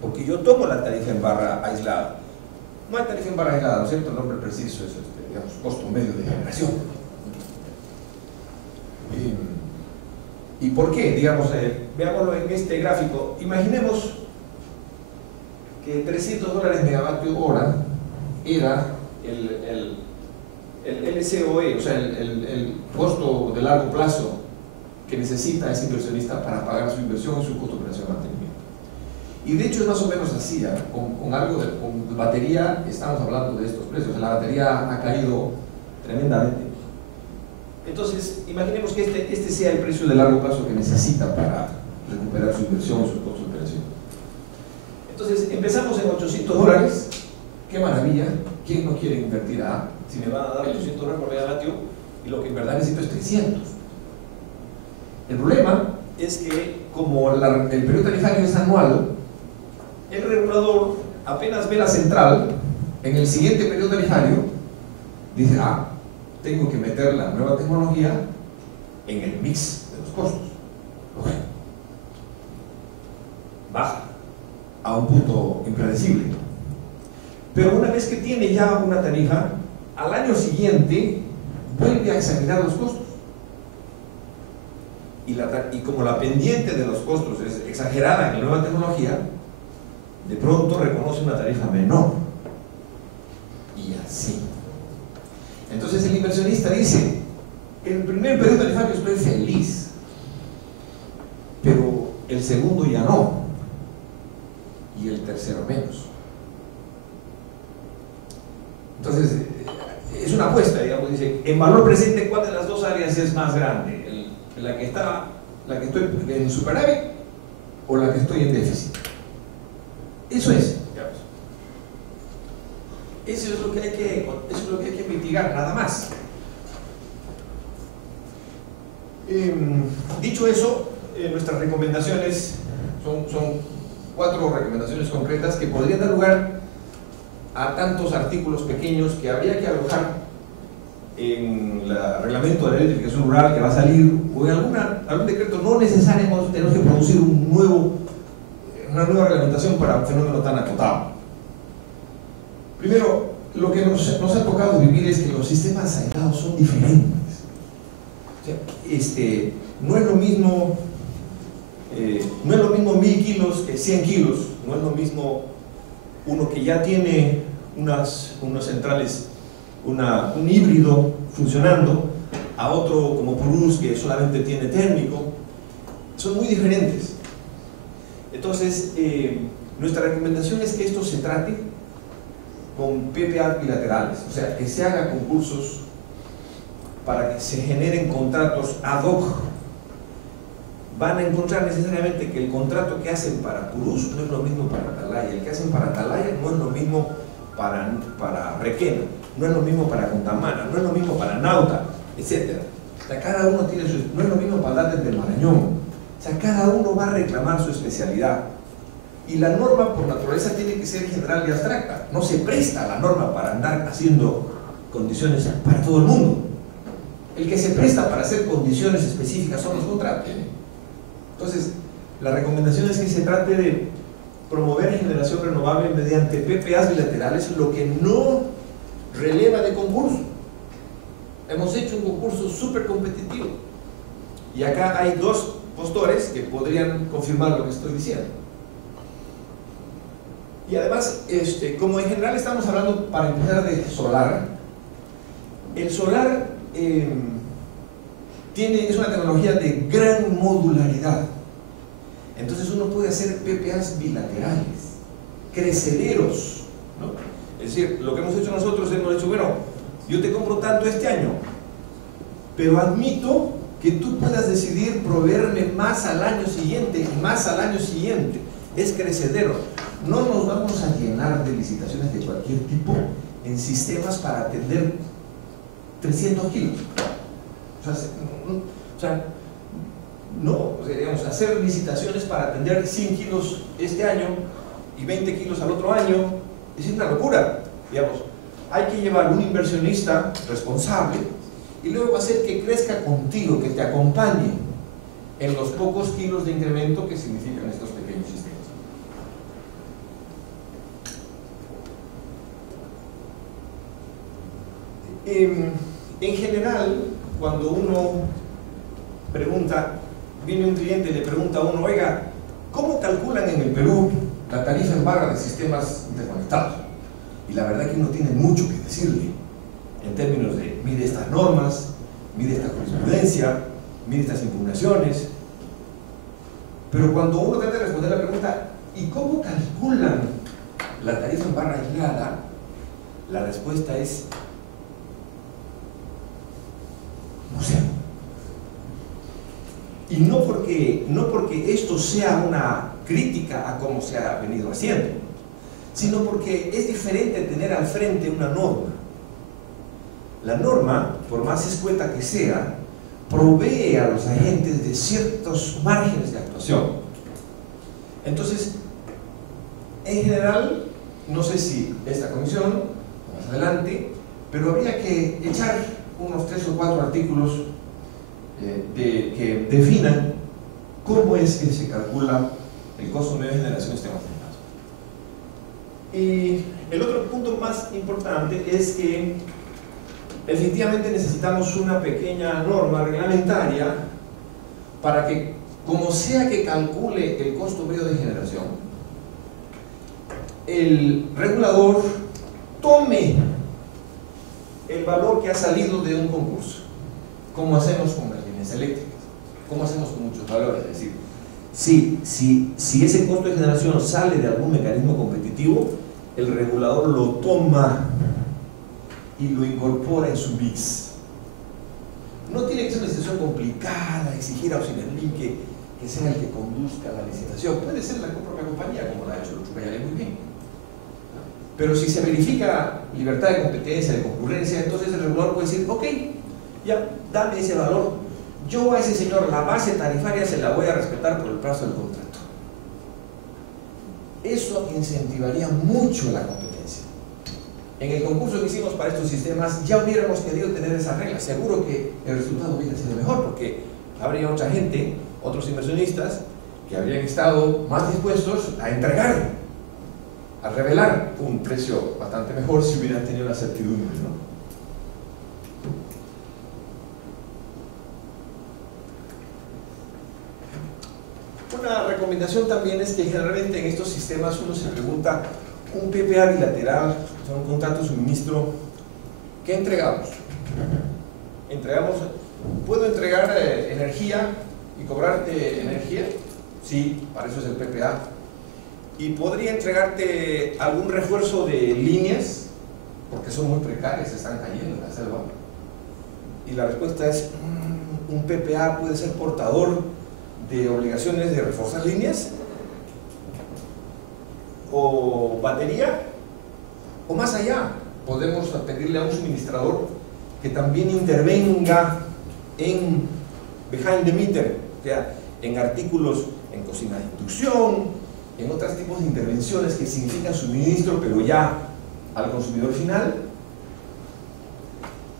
porque yo tomo la tarifa en barra aislada. No hay tarifa en barra aislada, ¿no es cierto? El nombre preciso es, digamos, costo medio de generación. ¿Y por qué? Digamos, veámoslo en este gráfico. Imaginemos que $300 megavatio hora era el LCOE, o sea, el costo de largo plazo que necesita ese inversionista para pagar su inversión y su costo de operación de mantenimiento. Y de hecho es más o menos así, ¿eh? Con batería estamos hablando de estos precios, la batería ha caído tremendamente. Entonces, imaginemos que este sea el precio de largo plazo que necesita para recuperar su inversión y su costo de operación. Entonces, empezamos en $800, qué maravilla, ¿quién no quiere invertir a? Si me van a dar $800 por megavatio y lo que en verdad necesito es 300. El problema es que como el periodo tarifario es anual, el regulador apenas ve la central, en el siguiente periodo tarifario, dice, tengo que meter la nueva tecnología en el mix de los costos. Okay. Baja a un punto impredecible. Pero una vez que tiene ya una tarifa, al año siguiente vuelve a examinar los costos. Y como la pendiente de los costos es exagerada en la nueva tecnología, de pronto reconoce una tarifa menor. Y así. Entonces el inversionista dice, el primer periodo tarifario estoy feliz, pero el segundo ya no, y el tercero menos. Entonces, es una apuesta, digamos, dice, en valor presente, ¿cuál de las dos áreas es más grande? ¿La que estoy en superávit o la que estoy en déficit? Eso es, digamos. Eso es lo que hay que mitigar, nada más. Dicho eso, nuestras recomendaciones son 4 recomendaciones concretas que podrían dar lugar a tantos artículos pequeños que habría que alojar en el reglamento de la electrificación rural que va a salir, o en algún decreto. No necesariamente tenemos que producir una nueva reglamentación para un fenómeno tan acotado. Primero, lo que nos ha tocado vivir es que los sistemas aislados son diferentes. O sea, no es lo mismo 1000 kilos que 100 kilos, no es lo mismo uno que ya tiene unas centrales, un híbrido funcionando, a otro como Purús que solamente tiene térmico. Son muy diferentes. Entonces, nuestra recomendación es que esto se trate con PPA bilaterales, o sea, que se hagan concursos para que se generen contratos ad hoc. Van a encontrar necesariamente que el contrato que hacen para Purús no es lo mismo para Atalaya, el que hacen para Atalaya no es lo mismo para Requena, no es lo mismo para Contamana, no es lo mismo para Nauta, etc. O sea, cada uno tiene no es lo mismo para Lates del Marañón. O sea, cada uno va a reclamar su especialidad. Y la norma por naturaleza tiene que ser general y abstracta. No se presta la norma para andar haciendo condiciones para todo el mundo. El que se presta para hacer condiciones específicas son los contratos. Entonces, la recomendación es que se trate de promover generación renovable mediante PPAs bilaterales, lo que no releva de concurso. Hemos hecho un concurso súper competitivo. Y acá hay 2 postores que podrían confirmar lo que estoy diciendo. Y además, como en general estamos hablando para empezar de solar, el solar es una tecnología de gran modularidad. Entonces uno puede hacer PPAs bilaterales, crecederos, ¿no? Es decir, lo que hemos hecho nosotros, hemos dicho, bueno, yo te compro tanto este año, pero admito que tú puedas decidir proveerme más al año siguiente y más al año siguiente. Es crecedero. No nos vamos a llenar de licitaciones de cualquier tipo en sistemas para atender 300 kilos. Digamos, hacer licitaciones para atender 100 kilos este año y 20 kilos al otro año es una locura. Digamos, hay que llevar un inversionista responsable y luego hacer que crezca contigo, que te acompañe en los pocos kilos de incremento que significan estos pequeños sistemas. En general, cuando uno pregunta, viene un cliente y le pregunta a uno, oiga, ¿cómo calculan en el Perú la tarifa en barra de sistemas interconectados? Y la verdad es que uno tiene mucho que decirle en términos de mire estas normas, mire esta jurisprudencia, mire estas impugnaciones. Pero cuando uno trata de responder la pregunta, ¿y cómo calculan la tarifa en barra aislada? La respuesta es no sé. Y no porque esto sea una crítica a cómo se ha venido haciendo, sino porque es diferente tener al frente una norma. La norma, por más escueta que sea, provee a los agentes de ciertos márgenes de actuación. Entonces, en general, no sé si esta comisión, más adelante, pero habría que echar unos 3 o 4 artículos que definan cómo es que se calcula el costo medio de generación de sistemas integrados. Y el otro punto más importante es que efectivamente necesitamos una pequeña norma reglamentaria para que, como sea que calcule el costo medio de generación, el regulador tome el valor que ha salido de un concurso, como hacemos con las líneas eléctricas, como hacemos con muchos valores. Es decir, si ese costo de generación sale de algún mecanismo competitivo, el regulador lo toma y lo incorpora en su mix. No tiene que ser una situación complicada, exigir a Auxiliarlink que sea el que conduzca la licitación. Puede ser la propia compañía, como la ha hecho el Uchucayale muy bien. Pero si se verifica libertad de competencia, de concurrencia, entonces el regulador puede decir, ok, ya, dame ese valor. Yo a ese señor la base tarifaria se la voy a respetar por el plazo del contrato. Eso incentivaría mucho la competencia. En el concurso que hicimos para estos sistemas ya hubiéramos querido tener esas reglas. Seguro que el resultado hubiera sido mejor porque habría mucha gente, otros inversionistas, que habrían estado más dispuestos a entregar, a revelar un precio bastante mejor si hubieran tenido la certidumbre, ¿no? Una recomendación también es que generalmente en estos sistemas uno se pregunta, un PPA bilateral, o sea, un contrato de suministro, ¿qué entregamos? ¿Puedo entregar energía y cobrarte energía? Sí, para eso es el PPA. ¿Y podría entregarte algún refuerzo de líneas? Porque son muy precarias, se están cayendo en la selva. Y la respuesta es, un PPA puede ser portador de obligaciones de reforzar líneas, o batería, o más allá, podemos pedirle a un suministrador que también intervenga en behind the meter, o sea, en artículos, en cocina de inducción, en otros tipos de intervenciones que significan suministro, pero ya al consumidor final.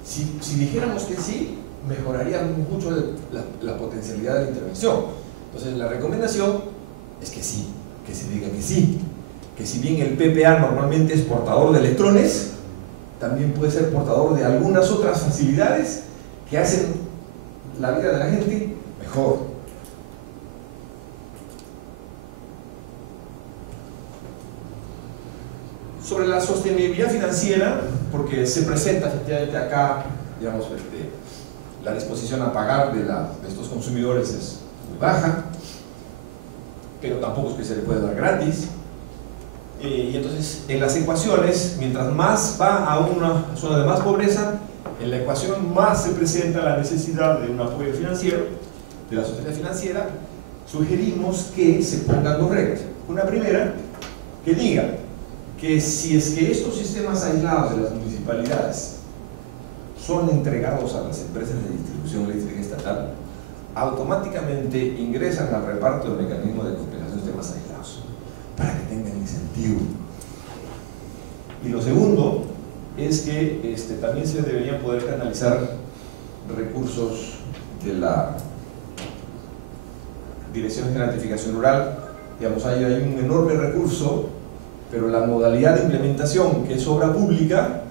Si dijéramos que sí, mejoraría mucho la potencialidad de la intervención. Entonces la recomendación es que sí, que se diga que sí, que si bien el PPA normalmente es portador de electrones, también puede ser portador de algunas otras facilidades que hacen la vida de la gente mejor. Sobre la sostenibilidad financiera, porque se presenta efectivamente acá, digamos, la disposición a pagar de estos consumidores es muy baja, pero tampoco es que se le puede dar gratis. Y entonces, en las ecuaciones, mientras más va a una zona de más pobreza, en la ecuación más se presenta la necesidad de un apoyo financiero, de la sostenibilidad financiera. Sugerimos que se pongan 2 reglas. Una primera, que diga que si es que estos sistemas aislados de las municipalidades son entregados a las empresas de distribución eléctrica estatal, automáticamente ingresan al reparto del mecanismo de cooperación de sistemas aislados, para que tengan incentivo. Y lo segundo es que también se deberían poder canalizar recursos de la Dirección General de Edificación Rural. Digamos, hay un enorme recurso, pero la modalidad de implementación, que es obra pública,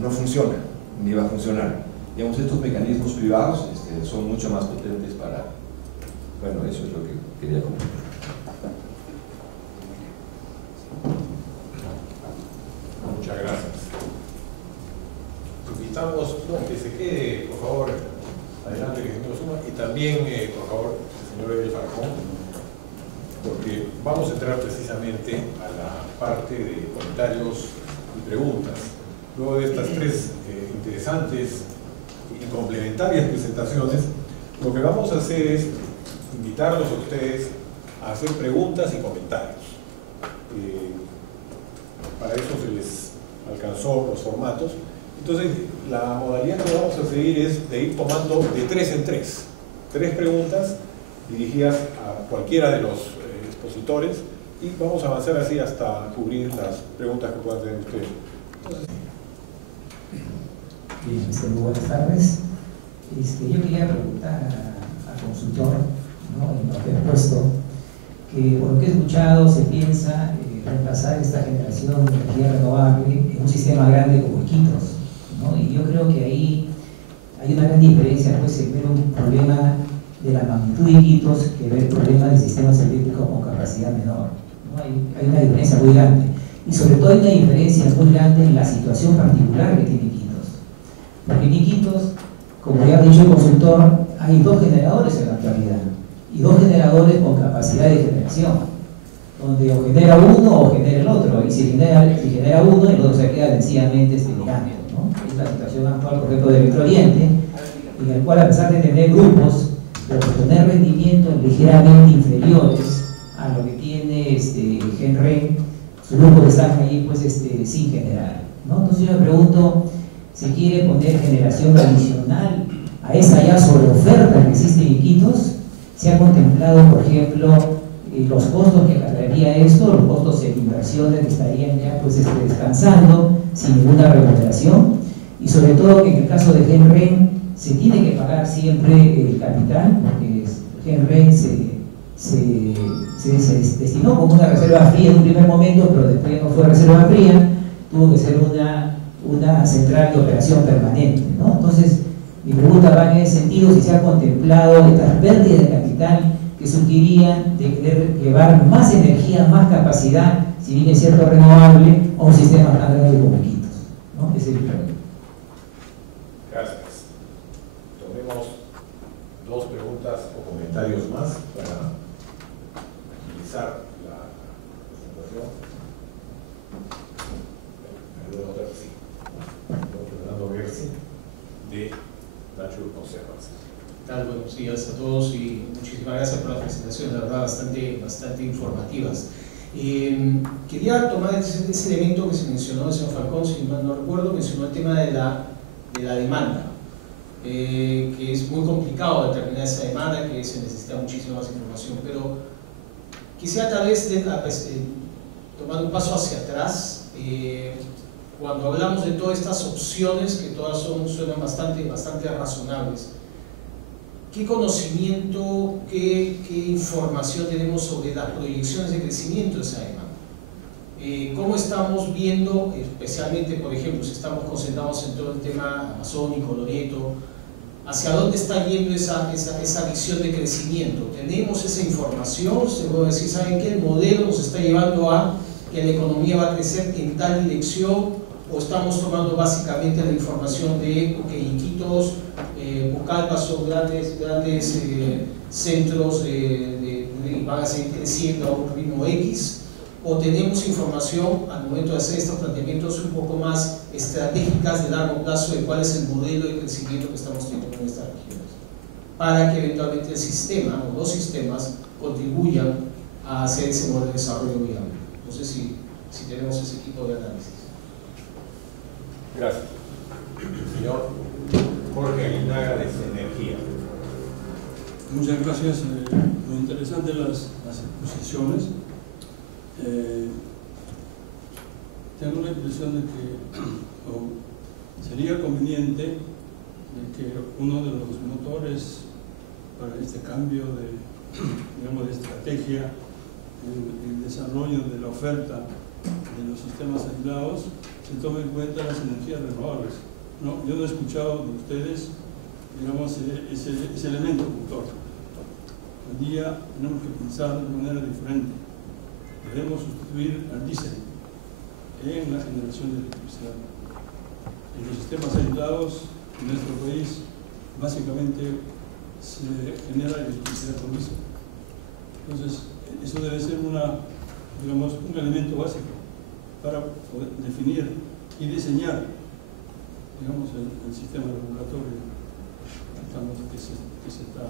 no funciona. ni va a funcionar. Digamos, estos mecanismos privados son mucho más potentes para... Bueno, eso es lo que quería comentar. Muchas gracias. Invitamos que se quede, por favor, adelante, que el señor Zuma, y también, por favor, el señor Edel Falcón, porque vamos a entrar precisamente a la parte de comentarios y preguntas. Luego de estas tres interesantes y complementarias presentaciones, lo que vamos a hacer es invitarlos a ustedes a hacer preguntas y comentarios. Para eso se les alcanzó los formatos. Entonces, la modalidad que vamos a seguir es de ir tomando de 3 en 3. 3 preguntas dirigidas a cualquiera de los expositores y vamos a avanzar así hasta cubrir las preguntas que puedan tener ustedes. Bien, muy buenas tardes. Yo quería preguntar al consultor, ¿no?, en lo que ha puesto, que por lo que he escuchado se piensa reemplazar esta generación de energía renovable en un sistema grande como Iquitos, ¿no? Y yo creo que ahí hay una gran diferencia, pues, en ver un problema de la magnitud de Iquitos que ver problemas de sistemas eléctricos con capacidad menor, ¿no? Hay una diferencia muy grande. Y sobre todo hay una diferencia muy grande en la situación particular que tiene Iquitos. Porque en Iquitos, como ya ha dicho el consultor, hay 2 generadores en la actualidad. Y 2 generadores con capacidad de generación, donde o genera uno o genera el otro, y si genera uno, el otro se queda sencillamente mirando, ¿no? Es la situación actual, por ejemplo, de Electrooriente, en el cual, a pesar de tener grupos, pero por tener rendimientos ligeramente inferiores a lo que tiene Genren, sus grupos están ahí, pues, sin generar, ¿no? Entonces yo me pregunto, si quiere poner generación adicional a esa ya sobreoferta que existe en Iquitos, se ha contemplado, por ejemplo, los costos que cargaría esto, los costos de inversiones que estarían ya, pues, descansando sin ninguna remuneración, y sobre todo que en el caso de Genren se tiene que pagar siempre el capital, porque Genren se destinó como una reserva fría en un primer momento, pero después no fue reserva fría, tuvo que ser una central de operación permanente, ¿no? Entonces, mi pregunta va en ese sentido, si se ha contemplado estas pérdidas de capital que surgirían de querer llevar más energía, más capacidad, si bien es cierto renovable, a un sistema tan grande como Iquitos, ¿no? Ese es el problema. Gracias. Tomemos 2 preguntas o comentarios más para utilizar la presentación. Fernando Gersi, de Nature Conservancy. ¿Qué tal? Buenos días a todos y muchísimas gracias por la presentación, la verdad bastante informativas. Quería tomar ese elemento que se mencionó el señor Falcón, si mal no recuerdo, mencionó el tema de la demanda, que es muy complicado determinar esa demanda, que se necesita muchísima más información, pero quisiera tal vez tomar un paso hacia atrás. Cuando hablamos de todas estas opciones, que todas suenan bastante razonables, ¿qué conocimiento, qué información tenemos sobre las proyecciones de crecimiento de esa demanda? ¿Cómo estamos viendo, especialmente, por ejemplo, si estamos concentrados en todo el tema amazónico, Loreto, hacia dónde está yendo esa visión de crecimiento? ¿Tenemos esa información? ¿Se puede decir, saben qué? El modelo nos está llevando a que la economía va a crecer en tal dirección, o estamos tomando básicamente la información de Iquitos, Pucallpa son grandes centros van a seguir creciendo a un ritmo X, o tenemos información al momento de hacer estos planteamientos un poco más estratégicas de largo plazo de cuál es el modelo de crecimiento que estamos teniendo en estas regiones, para que eventualmente el sistema o los sistemas contribuyan a hacer ese modelo de desarrollo viable. No sé si tenemos ese tipo de análisis. Gracias. Señor Jorge Aguinaga, de Energía. Muchas gracias. Muy interesantes las exposiciones. Tengo la impresión de que sería conveniente de que uno de los motores para este cambio de estrategia en el desarrollo de la oferta de los sistemas aislados se tome en cuenta las energías renovables. No, yo no he escuchado de ustedes, digamos, ese elemento puntual. Hoy día tenemos que pensar de manera diferente. Debemos sustituir al diésel en la generación de electricidad. En los sistemas aislados en nuestro país, básicamente se genera electricidad con diésel. Entonces, eso debe ser digamos, un elemento básico para poder definir y diseñar, digamos, el sistema regulatorio que se está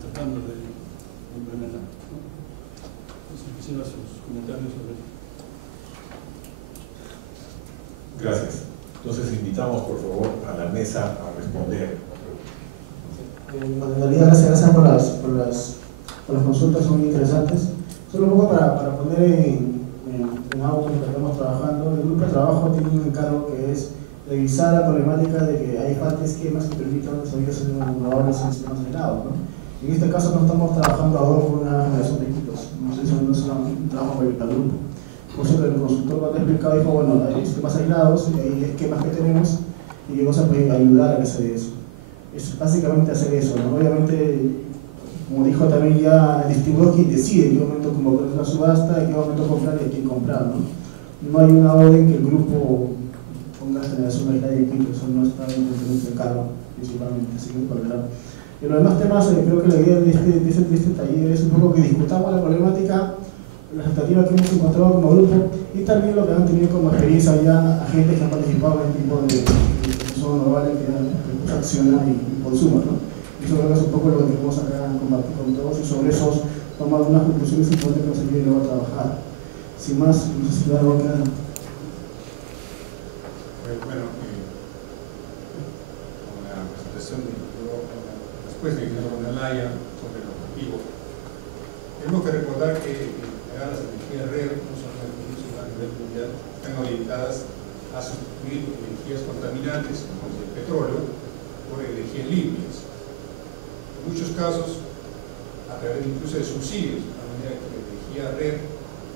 tratando de implementar, ¿no? Entonces, quisiera sus comentarios sobre eso. Gracias. Entonces invitamos por favor a la mesa a responder. En realidad, gracias por las consultas, son muy interesantes. Solo un poco para poner en auto lo que estamos trabajando. El grupo de trabajo tiene un encargo que es revisar la problemática de que hay falta de esquemas que permitan desarrollos innovadores en sistemas aislados, ¿no? En este caso no estamos trabajando ahora con una generación de equipos, no es un trabajo para el grupo. Por eso que el consultor cuando explicado dijo, bueno, hay sistemas aislados, hay esquemas que tenemos y que cosa puede ayudar a que se dé eso. Es básicamente hacer eso, ¿no? Obviamente, como dijo también ya, el distribuidor quien decide en qué momento convocar una subasta, en qué momento comprar y a quién comprar, ¿no? No hay una orden que el grupo ponga generación aislada de equipos, eso no está en el cargo principalmente, así que por el lado. Y los demás temas, creo que la idea de este taller es un poco que discutamos la problemática, la expectativa que hemos encontrado como grupo y también lo que han tenido como experiencia ya agentes que han participado en este tipo de son normales que accionan y consuman, ¿no? Y eso creo que es un poco lo que queremos acá compartir con todos y sobre eso tomar unas conclusiones importantes que nos ayuden luego a trabajar. Sin más, no sé si hay algo que hagan. Bueno, con la presentación después de Guillermo Bonalaya sobre el objetivo, tenemos que recordar que las energías RER, no son a nivel mundial, están orientadas a sustituir energías contaminantes como el petróleo por energías limpias. En muchos casos, a través incluso de subsidios, de manera que la energía RER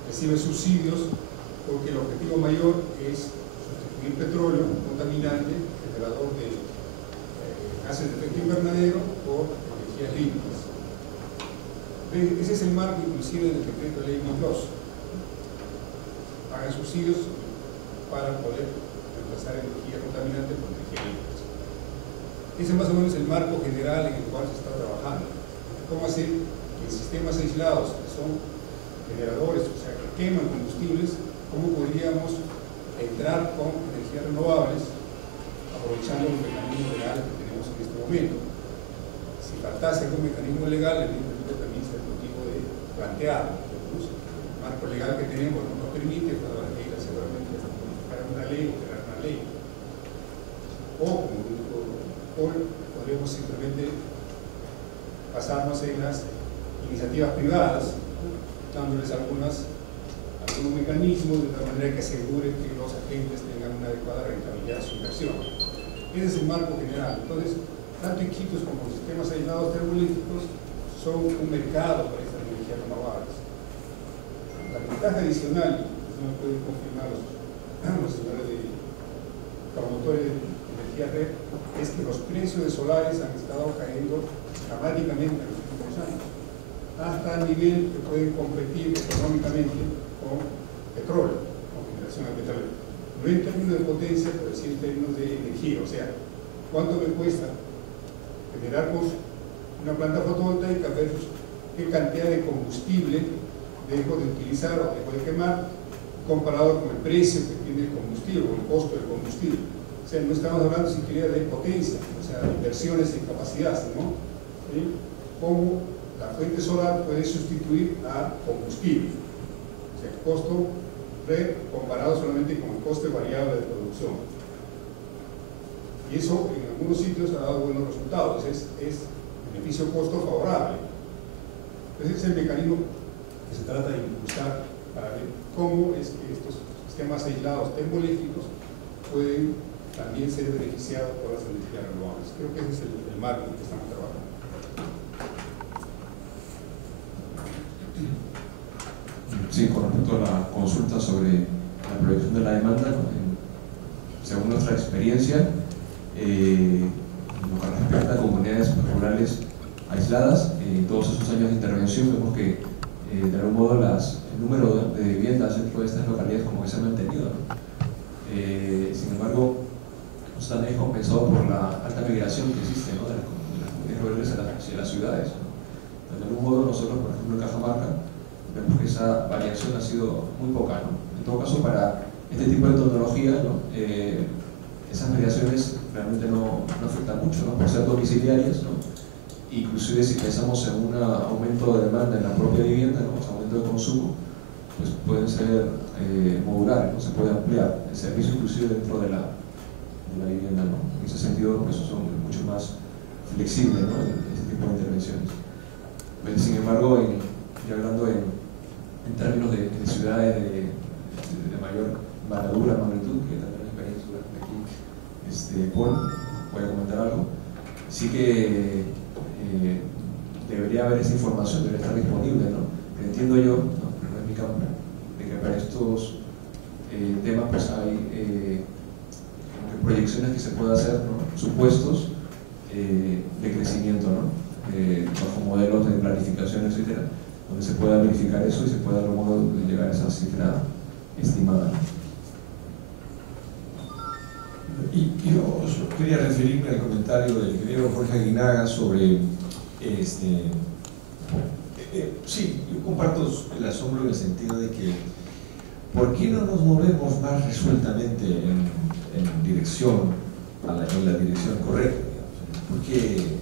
recibe subsidios porque el objetivo mayor es sustituir petróleo contaminante, generador de gases de efecto invernadero, por energías limpias. Ese es el marco inclusive del decreto de ley 1002. Pagan subsidios para poder reemplazar energía contaminante por energía limpia. Ese más o menos es el marco general en el cual se está trabajando. ¿Cómo hacer que en sistemas aislados, que son generadores, o sea, que queman combustibles, cómo podríamos entrar con energías renovables aprovechando los mecanismos legales que tenemos en este momento? Si faltase algún mecanismo legal, el mismo también es el motivo de plantearlo. El marco legal que tenemos no nos permite ir seguramente a modificar una ley o crear una ley. O, como dijo Paul, podríamos simplemente basarnos en las iniciativas privadas, dándoles algunos mecanismos de tal manera que aseguren que los agentes tengan una adecuada rentabilidad de su inversión. Ese es el marco general. Entonces, tanto equipos como sistemas aislados termoeléctricos son un mercado para estas energías renovables. La ventaja adicional, no me pueden confirmar los señores de promotores de energía red, es que los precios de solares han estado cayendo dramáticamente en los últimos años, hasta el nivel que pueden competir económicamente con petróleo, con generación de petróleo. No en términos de potencia, pero sí en términos de energía. O sea, ¿cuánto me cuesta generar una planta fotovoltaica versus qué cantidad de combustible dejo de utilizar o dejo de quemar comparado con el precio que tiene el combustible o el costo del combustible? O sea, no estamos hablando siquiera de potencia, o sea, de inversiones en capacidad, ¿no? ¿Sí? Cómo la fuente solar puede sustituir a combustible. O sea, el costo red comparado solamente con el coste variable de producción. Y eso en algunos sitios ha dado buenos resultados, es beneficio-costo favorable. Ese es el mecanismo que se trata de impulsar para ver cómo es que estos sistemas aislados termoeléctricos pueden también ser beneficiados por las energías renovables. Creo que ese es el marco en que estamos trabajando. Sí, con respecto a la consulta sobre la proyección de la demanda, según nuestra experiencia, en lo que respecta a comunidades rurales aisladas, en todos esos años de intervención vemos que de algún modo el número de viviendas dentro de estas localidades como que se ha mantenido, ¿no? Sin embargo, no está descompensado por la alta migración que existe, ¿no? de las comunidades rurales hacia las ciudades, ¿no? De algún modo nosotros, por ejemplo en Cajamarca, vemos que esa variación ha sido muy poca, ¿no? En todo caso, para este tipo de tecnología, ¿no? Esas variaciones realmente no afectan mucho, ¿no? Por ser domiciliarias, ¿no? Inclusive si pensamos en un aumento de demanda en la propia vivienda, ¿no? Aumento de consumo, pues pueden ser modulares, ¿no? Se puede ampliar el servicio inclusive dentro de la vivienda, ¿no? En ese sentido, pues son mucho más flexibles, ¿no? En este tipo de intervenciones. Pero, sin embargo, ya hablando en términos de ciudades de mayor envergadura, magnitud, que también la experiencia aquí, Paul, voy a comentar algo, sí que debería haber esa información, debería estar disponible, ¿no? Pero entiendo yo, ¿no? En mi campo, de que para estos temas pues hay proyecciones que se puede hacer, ¿no? Supuestos de crecimiento, ¿no? Bajo modelos de planificación, etcétera, donde se pueda verificar eso y se pueda de algún modo llegar a esa cifra estimada. Y yo quería referirme al comentario del ingeniero Jorge Aguinaga sobre sí, yo comparto el asombro en el sentido de que ¿por qué no nos movemos más resueltamente en dirección, en la dirección correcta? Digamos? ¿Por qué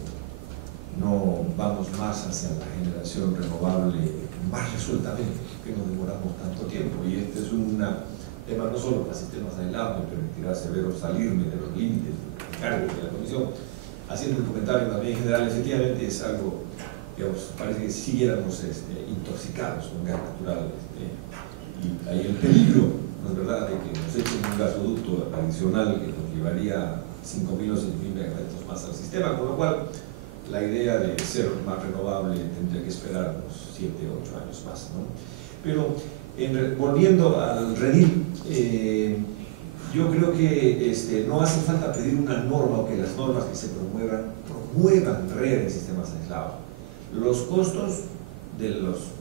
no vamos más hacia la generación renovable más resueltamente? ¿Por qué nos demoramos tanto tiempo? Y este es un tema no solo para sistemas aislados, me permitirá severo salirme de los límites de cargos de la comisión, haciendo un comentario más bien general. Efectivamente es algo, digamos, parece que siguiéramos intoxicados con gas natural, y hay el peligro, ¿no es verdad?, de que nos echen un gasoducto adicional que nos llevaría 5.000 o 6.000 megavatios más al sistema, con lo cual la idea de ser más renovable tendría que esperar unos 7 o 8 años más, ¿no? Pero volviendo al redil, yo creo que no hace falta pedir una norma o que las normas que se promuevan RER en sistemas aislados. Los costos de los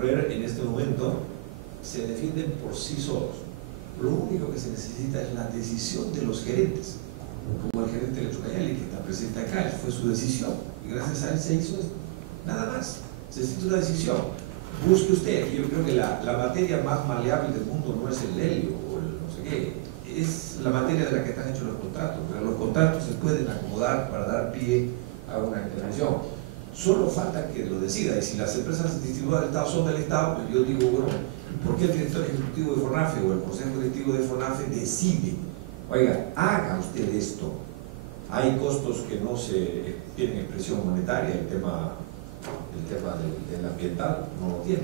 RER en este momento se defienden por sí solos. Lo único que se necesita es la decisión de los gerentes, como el gerente de Electrocayali que está presente acá, fue su decisión y gracias a él se hizo esto. Nada más, se necesita una decisión. Busque usted, yo creo que la materia más maleable del mundo no es el helio o el no sé qué, es la materia de la que están hechos los contratos. Pero los contratos se pueden acomodar para dar pie a una intervención. Solo falta que lo decida, y si las empresas distribuidas del Estado son del Estado, pues yo digo, bueno, ¿por qué el director ejecutivo de FONAFE o el consejo directivo de FONAFE decide? Oiga, haga usted esto. Hay costos que no se tienen expresión monetaria, el tema del ambiental no lo tiene.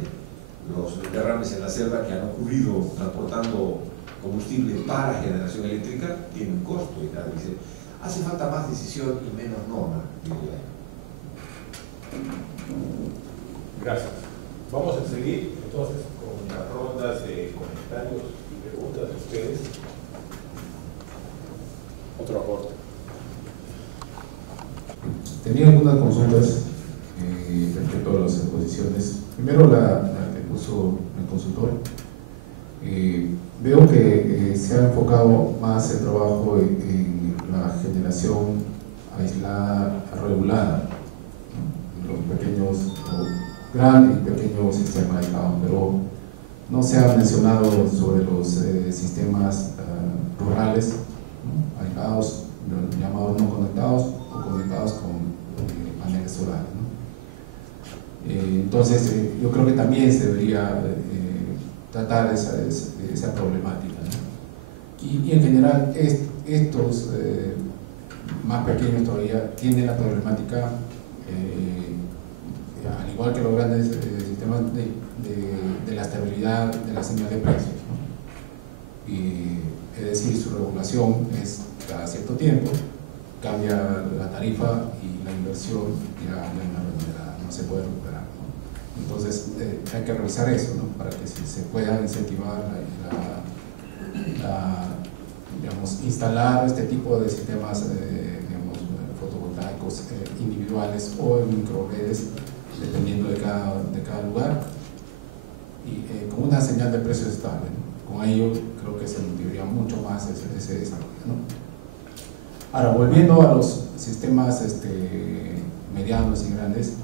Los derrames en la selva que han ocurrido transportando combustible para generación eléctrica tienen un costo, y nadie dice, hace falta más decisión y menos norma, diría yo. Gracias. Vamos a seguir entonces con las rondas de comentarios y preguntas de ustedes. Otro aporte. Tenía algunas consultas respecto a las exposiciones. Primero la que puso el consultor. Veo que se ha enfocado más el trabajo en la generación aislada, regulada, ¿no? Los pequeños, o grandes y pequeños sistemas aislados, pero no se ha mencionado sobre los sistemas rurales, ¿no? Aislados, llamados no conectados o conectados con paneles solares, ¿no? Entonces, yo creo que también se debería tratar esa problemática, ¿no? Y en general, estos más pequeños todavía tienen la problemática, al igual que los grandes sistemas de la estabilidad de la señal de precios, ¿no? Es decir, su regulación es cada cierto tiempo, cambia la tarifa y la inversión ya no se puede recuperar, ¿no? Entonces hay que revisar eso, ¿no? Para que se pueda incentivar digamos, instalar este tipo de sistemas digamos, fotovoltaicos individuales o en microredes, dependiendo de cada lugar, y con una señal de precios estable, ¿no? Con ello creo que se motivaría mucho más ese desarrollo, ¿no? Ahora, volviendo a los sistemas medianos y grandes,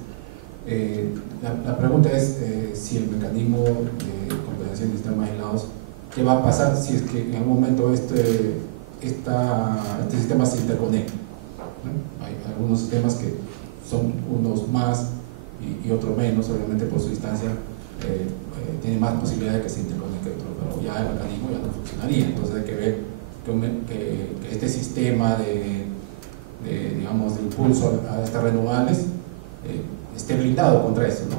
la pregunta es si el mecanismo de compensación de sistemas aislados, ¿qué va a pasar si es que en algún momento este sistema se interconecta, ¿no? Hay algunos sistemas que son unos más y otros menos, obviamente por su distancia tiene más posibilidad de que se interconecte otro, pero ya el mecanismo ya no funcionaría. Entonces hay que ver que este sistema digamos, de impulso a estas renovables esté blindado contra eso, ¿no?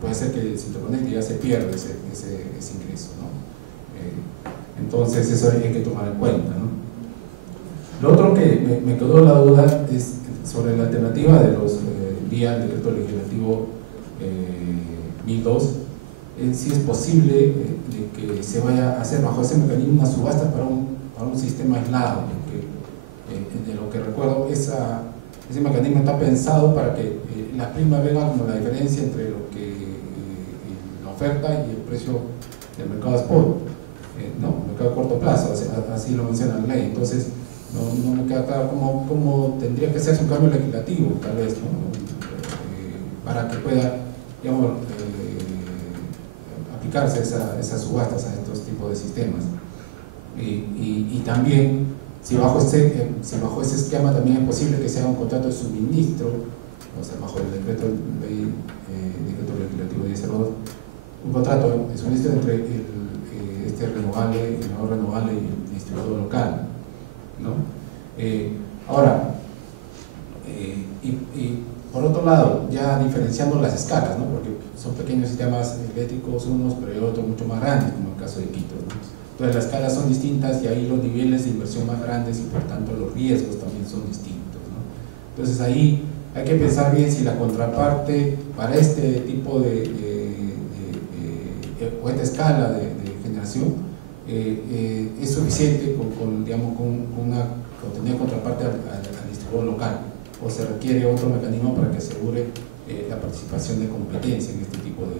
Puede ser que se interconecte y ya se pierde ese ingreso, ¿no? Entonces eso hay que tomar en cuenta, ¿no? Lo otro que me quedó la duda es sobre la alternativa de los vía el decreto legislativo 1002, si es posible de que se vaya a hacer bajo ese mecanismo una subasta para un sistema aislado, porque de lo que recuerdo ese mecanismo está pensado para que la prima venga como la diferencia entre lo que la oferta y el precio del mercado spot, no, mercado a corto plazo, así lo menciona la ley. Entonces no me queda claro cómo tendría que hacerse un cambio legislativo, tal vez, ¿no? Para que pueda, digamos, aplicarse esas subastas a estos tipos de sistemas. Y también, si bajo ese esquema también es posible que se haga un contrato de suministro, o sea, bajo el decreto legislativo 1002, un contrato de suministro entre este renovable, el no renovable y el distribuidor local, ¿no? Ahora, y por otro lado, ya diferenciando las escalas, ¿no? Porque son pequeños sistemas eléctricos unos, pero hay otros mucho más grandes, como el caso de Quito, ¿no? Entonces las escalas son distintas y ahí los niveles de inversión más grandes y por tanto los riesgos también son distintos, ¿no? Entonces ahí hay que pensar bien si la contraparte para este tipo o esta escala de generación es suficiente con una contenida contraparte al distribuidor local, o se requiere otro mecanismo para que asegure la participación de competencia en este tipo de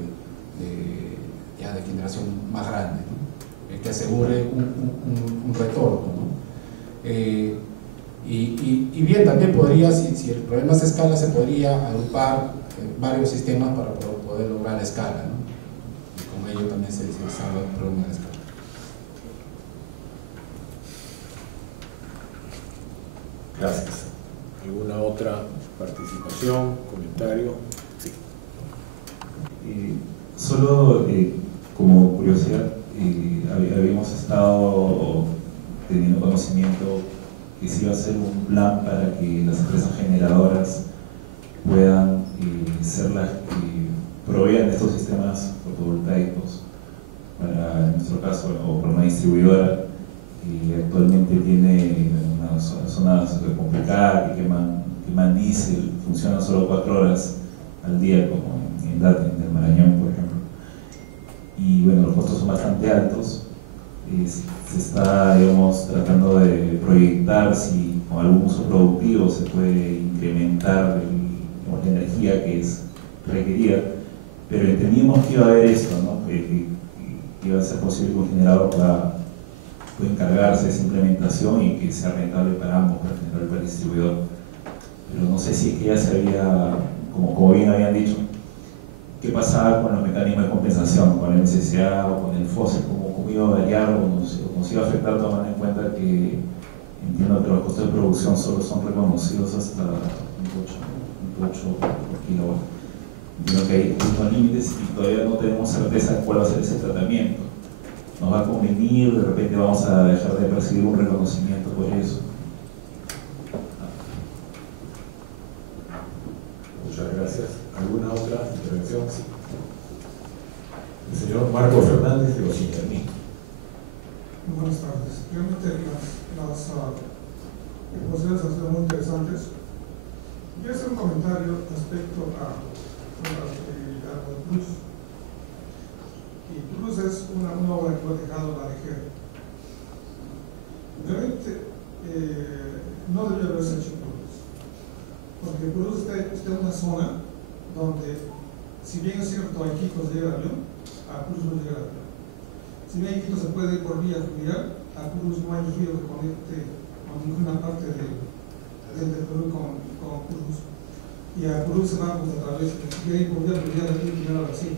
generación más grande, ¿no? Que asegure un retorno, ¿no? Y bien, también podría, si el problema es escala, se podría agrupar varios sistemas para poder lograr la escala, ¿no? Y con ello también se salva el problema de escala. Gracias. ¿Alguna otra participación, comentario? Sí. Solo como curiosidad, habíamos estado teniendo conocimiento que se iba a hacer un plan para que las empresas generadoras puedan ser las que provean estos sistemas fotovoltaicos para, en nuestro caso, o para una distribuidora que actualmente tiene una zona complicada, que queman diésel, funciona solo 4 horas al día, como en el Marañón, por ejemplo. Y bueno, los costos son bastante altos. Se está, digamos, tratando de proyectar si con algún uso productivo se puede incrementar la energía que es requerida, pero entendíamos que iba a haber esto, ¿no? Que iba a ser posible que un generador pueda encargarse de esa implementación y que sea rentable para ambos, para el generador y para el distribuidor. Pero no sé si es que ya se había, como bien habían dicho, qué pasaba con los mecanismos de compensación, con el MCCA o con el FOSE, cómo iba a variar o nos iba a afectar, tomando en cuenta que entiendo que los costos de producción solo son reconocidos hasta un 8 por kilowatt. Entiendo que hay unos límites y todavía no tenemos certeza de cuál va a ser ese tratamiento. ¿Nos va a convenir? ¿De repente vamos a dejar de percibir un reconocimiento por eso? Muchas gracias. ¿Alguna otra intervención? Sí. El señor Marco Fernández de los Interní. Buenas tardes. Realmente las exposiciones han sido muy interesantes. Quiero hacer un comentario respecto a Plus. Y Plus es una obra que fue dejado la DG. Realmente esté en una zona donde, si bien es cierto, a Iquitos llega el avión, a Cruz no llega el avión. Si bien Iquitos se puede ir por vía fluvial, a Cruz no hay río que conecte con ninguna parte del Perú con Cruz. Y a Cruz se va pues, a través, si quiere ir por vía fluvial, tiene que ir a Brasil,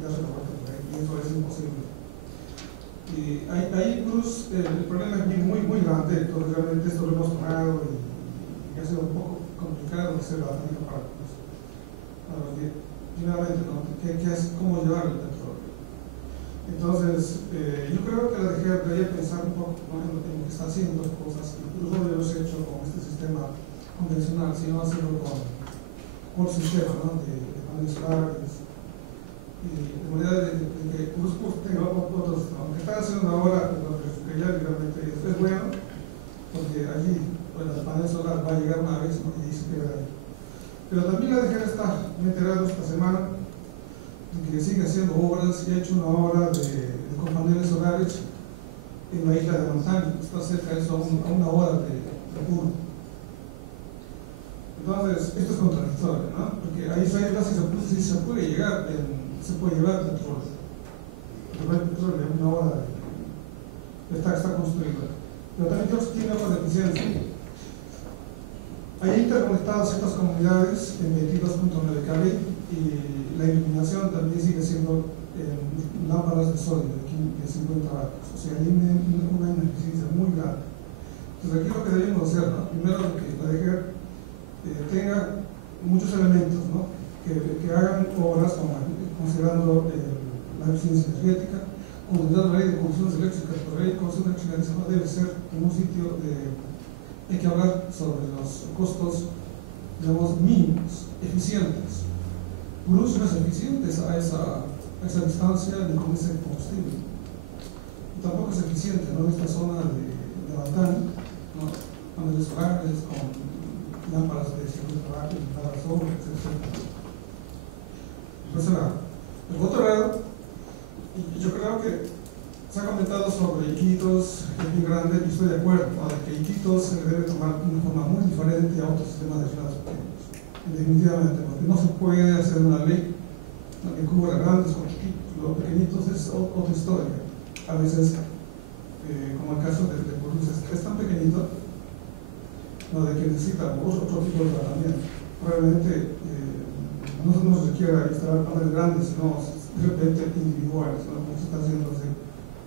ya se lo va a tener, y eso es imposible. Y ahí Cruz, el problema es muy grande, entonces realmente esto lo hemos tomado y ha sido un poco complicado hacer la técnica para Cruz. Primeramente, ¿no? ¿Cómo llevar el petróleo? Entonces, yo creo que la DGR debería pensar un poco, ¿no? en lo que está haciendo cosas que Cruz no lo hemos hecho con este sistema convencional, sino hacerlo con el sistema, ¿no? de paneles solares. Y de manera de que Cruz tenga otros, aunque están haciendo ahora, que ya realmente es bueno, porque allí pues, el panel solar va a llegar una vez, ¿no? Y se queda ahí. Pero también la DGR está, me he enterado esta semana, de que sigue haciendo obras y ha hecho una obra con paneles solares en la isla de Manzani, está cerca de eso, a una hora de Puno. Entonces, esto es contradictorio, ¿no? Porque ahí sí se puede llegar, se puede llevar petróleo. El petróleo en una hora está construido. Pero también tiene otras deficiencias. Hay interconectadas ciertas comunidades en 22.9 kV y la iluminación también sigue siendo lámparas de sol de 50 vatios. O sea, hay una ineficiencia muy grande. Entonces, aquí lo que debemos hacer, ¿no? Primero, que la DGR tenga muchos elementos, ¿no? que hagan obras considerando la eficiencia energética, considerando la ley de consumo eléctricas, pero la ley de consumo eléctrica no debe ser en un sitio hay que hablar sobre los costos, digamos, mínimos, eficientes. Cruz no es eficiente a esa distancia de con ese combustible. Y tampoco es eficiente, ¿no? En esta zona de Batán, ¿no? Paneles solares con lámparas de 50 vatios, lámparas sobre, etc. Pues por otro lado, yo creo que se ha comentado sobre Iquitos, que es muy grande, y estoy de acuerdo, ¿no? De que Iquitos se debe tomar de una forma muy diferente a otros sistemas de ciudades pequeños. Definitivamente, porque no se puede hacer una ley, ¿no? que cubra grandes con chiquitos. Los pequeñitos es otra historia. A veces, como el caso de Cruz, es tan pequeñito, ¿no? de que necesita otro tipo de tratamiento. Probablemente no se requiere instalar paneles grandes, sino de repente individuales, ¿no? como se está haciendo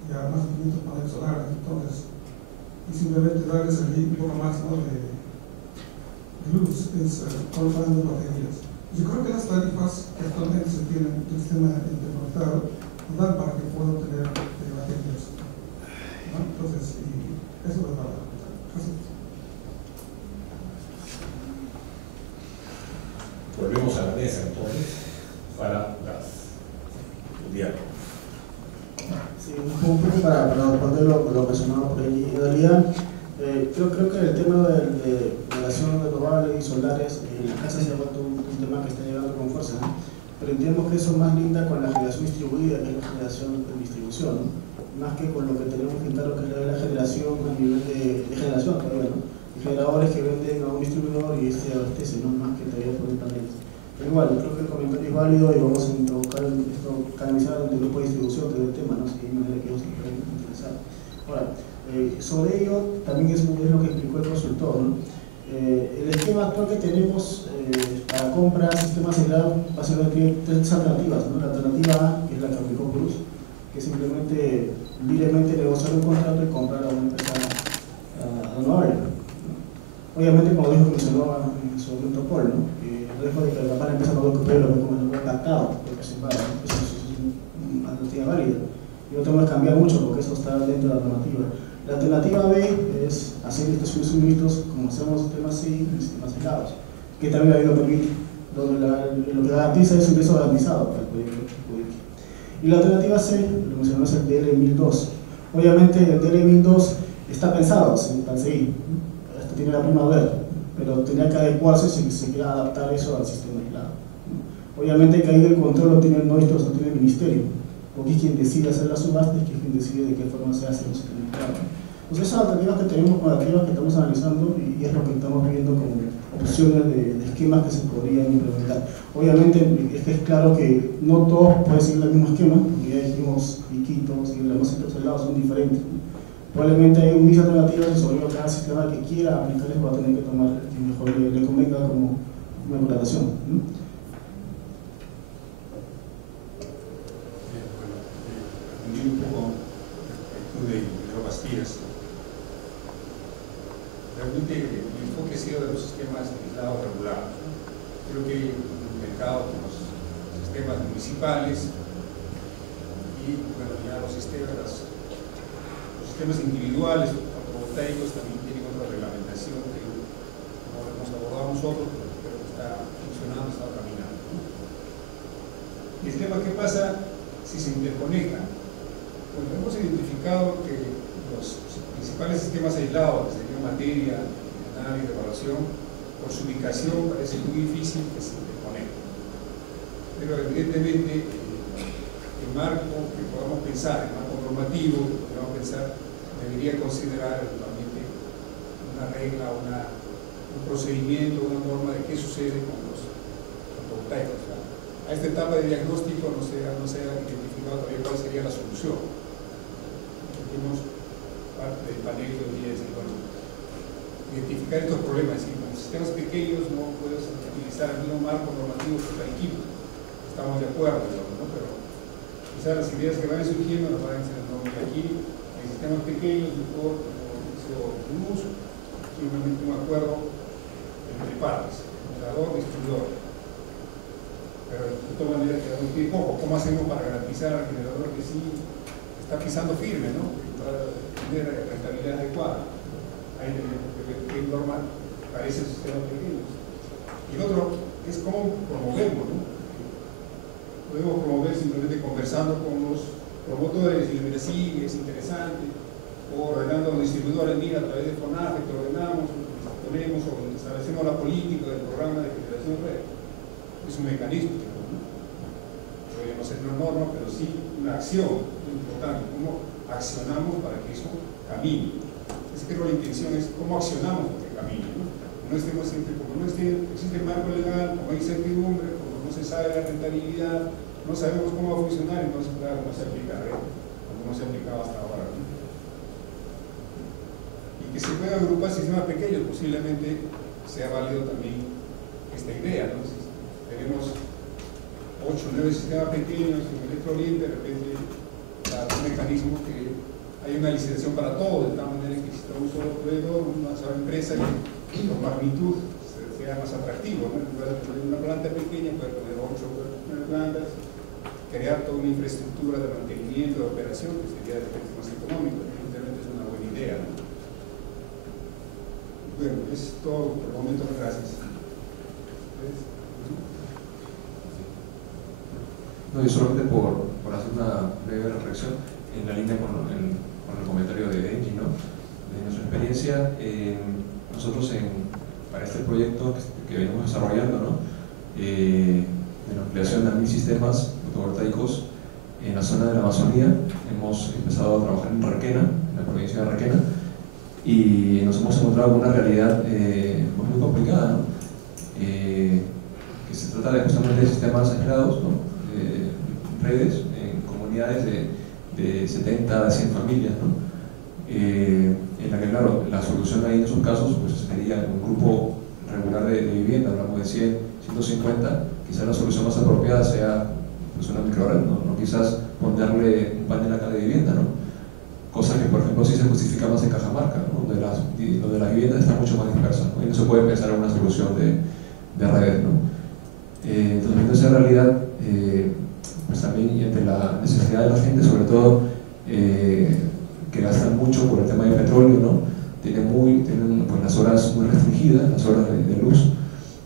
ya más de 500 paneles solares, entonces, y simplemente darles allí un poco más, ¿no? de luz, colocando baterías. Yo creo que las tarifas que actualmente se tienen del sistema interconectado nos dan para que puedan tener baterías, ¿no? Entonces, y eso es la verdad. Volvemos a la mesa entonces para el diálogo. Sí, un poco para responder lo mencionado por ahí. En realidad, yo creo que el tema de relación renovables y solares en la casa se ha vuelto un tema que está llegando con fuerza, ¿no? Pero entendemos que eso más linda con la generación distribuida, que es la generación de distribución, ¿no? Más que con lo que tenemos que claro que es la generación a nivel de generación todavía, ¿no? Generadores que venden a un distribuidor y este abastece, ¿no? Más que todavía por internet. Pero igual, yo creo que el comentario es válido y vamos a introducir esto, canalizar el grupo de distribución del tema, ¿no? Si hay manera que ellos se pueden interesar. Ahora, sobre ello también es lo que explicó el consultor, ¿no? El esquema actual que tenemos para compra sistemas aislados básicamente tiene tres alternativas, ¿no? La alternativa A, que es la que aplicó Cruz, que es simplemente libremente negociar un contrato y comprar a una empresa renovable, ¿no? Obviamente, como dijo que mencionó en su momento Paul, ¿no? El riesgo de que la empresa no lo recupere lo ve como el pactado, lo que se paga, ¿no? Eso es una alternativa válida. Y no tenemos que cambiar mucho porque eso está dentro de la alternativa. La alternativa B es hacer estos suministros como hacemos sistemas C y sistemas aislados, que también la ley lo permite, donde lo que garantiza es un ingreso garantizado para el proyecto. Y la alternativa C, lo mencionó, es el DL1002. Obviamente el DL1002 está pensado para seguir, hasta tiene la prima verde, pero tenía que adecuarse si se quiere adaptar eso al sistema aislado. Obviamente que ahí el control lo tiene nuestros, no tiene el ministerio, porque es quien decide hacer la subasta y quien decide de qué forma se hace los sistemas aislados. Entonces esas alternativas que tenemos, alternativas que estamos analizando y es lo que estamos viendo como opciones de esquemas que se podrían implementar. Obviamente es claro que no todos pueden seguir el mismo esquema, porque ya dijimos Iquitos y los otros lados son diferentes. Probablemente hay un mix de alternativas y sobre cada sistema que quiera aplicarles va a tener que tomar el que mejor le convenga como implementación. Un poco de Bastidas. Realmente el enfoque ha sido de los sistemas aislados regulados. Creo que el mercado con los sistemas municipales y bueno, ya los sistemas individuales fotovoltaicos también tienen otra reglamentación que no hemos abordado nosotros, pero está funcionando, está caminando. ¿Y el tema qué pasa si se interconectan? Bueno, hemos identificado que los principales sistemas aislados, desde materia, análisis, evaluación, por su ubicación parece muy difícil que se interconecten. Pero evidentemente el marco que podamos pensar, el marco normativo que podamos pensar, debería considerar eventualmente una regla, un procedimiento, una norma de qué sucede con los fotovoltaicos. A esta etapa de diagnóstico no se ha identificado todavía cuál sería la solución. Tenemos parte del panel que hoy día decir, bueno, identificar estos problemas, es decir, con sistemas pequeños no puedes utilizar el mismo marco normativo que para equipos. Estamos de acuerdo, ¿no? Pero quizás las ideas que van surgiendo nos van a decir, no, aquí en sistemas pequeños, mejor, como hizo un uso, simplemente un acuerdo entre partes, generador y distribuidor. Pero de todas maneras quedamos muy poco. ¿Cómo hacemos para garantizar al generador que sí está pisando firme, ¿no? Para tener rentabilidad adecuada? Hay que norma para esos sistemas pequeños. Y el otro es cómo promovemos, ¿no? Podemos promover simplemente conversando con los promotores y les sí, es interesante, o ordenando a los distribuidores, mira, a través de FONAFE te ordenamos, ponemos o establecemos la política del programa de generación red. Es un mecanismo, ¿no? Podría no ser una norma, pero sí una acción muy importante, cómo accionamos para que eso camine. Es que la intención es cómo accionamos para que camine, ¿no? No estemos siempre, como no existe el marco legal, como hay incertidumbre, como no se sabe la rentabilidad, no sabemos cómo va a funcionar, entonces claro, no se aplica red, como no se aplicaba hasta ahora, ¿no? Y que se puedan agrupar sistemas pequeños, posiblemente sea válido también esta idea, ¿no? Si tenemos 8 o 9 sistemas pequeños en Electro Oriente, de repente un mecanismo que hay una licitación para todo, de tal manera que exista un solo proveedor, una sola empresa que por magnitud sea más atractivo, ¿no? En lugar de tener una planta pequeña, poder poner 8 o 9 plantas, crear toda una infraestructura de mantenimiento, de operación, que sería de efecto más económico. Evidentemente es una buena idea, ¿no? Bueno, es todo por el momento, gracias. No, yo solamente por hacer una breve reflexión en la línea con el comentario de Benji, ¿no? De nuestra experiencia, nosotros para este proyecto que venimos desarrollando, ¿no? De la ampliación de 1000 sistemas fotovoltaicos en la zona de la Amazonía, hemos empezado a trabajar en Requena, en la provincia de Requena, y nos hemos encontrado con una realidad muy complicada, ¿no? Que se trata de justamente sistemas aislados, ¿no? Redes en comunidades de 70 a 100 familias, ¿no? En la que, claro, la solución ahí en esos casos pues, sería un grupo regular de vivienda, hablamos de 100, 150, quizás la solución más apropiada sea pues, una microred, ¿no? Quizás ponerle un panel acá de vivienda, ¿no? Cosa que, por ejemplo, sí se justifica más en Cajamarca, ¿no? donde la vivienda está mucho más dispersa, ¿no? Y no se puede pensar en una solución de redes, ¿no? Entonces, viendo esa realidad, pues también y ante la necesidad de la gente, sobre todo que gastan mucho por el tema del petróleo, ¿no? Tienen pues, las horas muy restringidas, las horas de luz.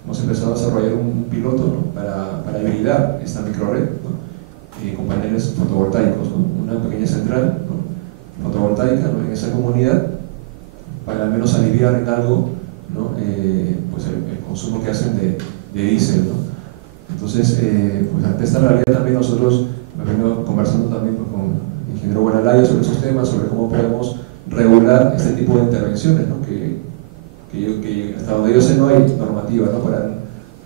Hemos empezado a desarrollar un piloto, ¿no? para hibridar esta microred, ¿no? Con paneles fotovoltaicos, ¿no? Una pequeña central, ¿no? fotovoltaica, ¿no? En esa comunidad, para al menos aliviar en algo, ¿no? Pues el consumo que hacen de diésel, ¿no? Entonces, pues ante esta realidad también nosotros hemos venido conversando también pues, con el ingeniero Buenalaya sobre esos temas, sobre cómo podemos regular este tipo de intervenciones, ¿no? que hasta donde yo sé no hay normativa, ¿no?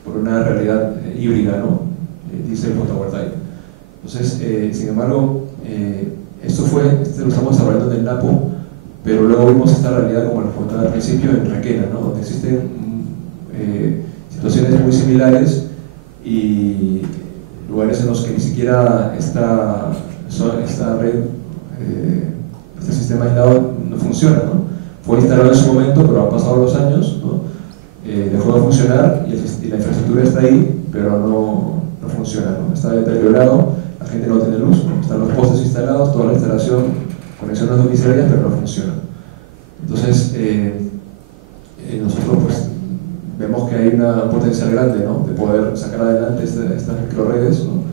por una realidad híbrida, ¿no? Dice el fotovoltaico. Entonces, sin embargo, esto lo estamos desarrollando en el Napo, pero luego vimos esta realidad, como les contaba al principio, en Requena, ¿no? Donde existen situaciones muy similares y lugares en los que ni siquiera esta red, este sistema aislado no funciona, ¿no? Fue instalado en su momento, pero han pasado los años, ¿no? Dejó de funcionar y la infraestructura está ahí, pero no funciona, ¿no? Está deteriorado, la gente no tiene luz, ¿no? Están los postes instalados, toda la instalación, conexiones domiciliarias, pero no funciona. Entonces, nosotros pues vemos que hay un potencial grande, ¿no? De poder sacar adelante estas microredes, ¿no?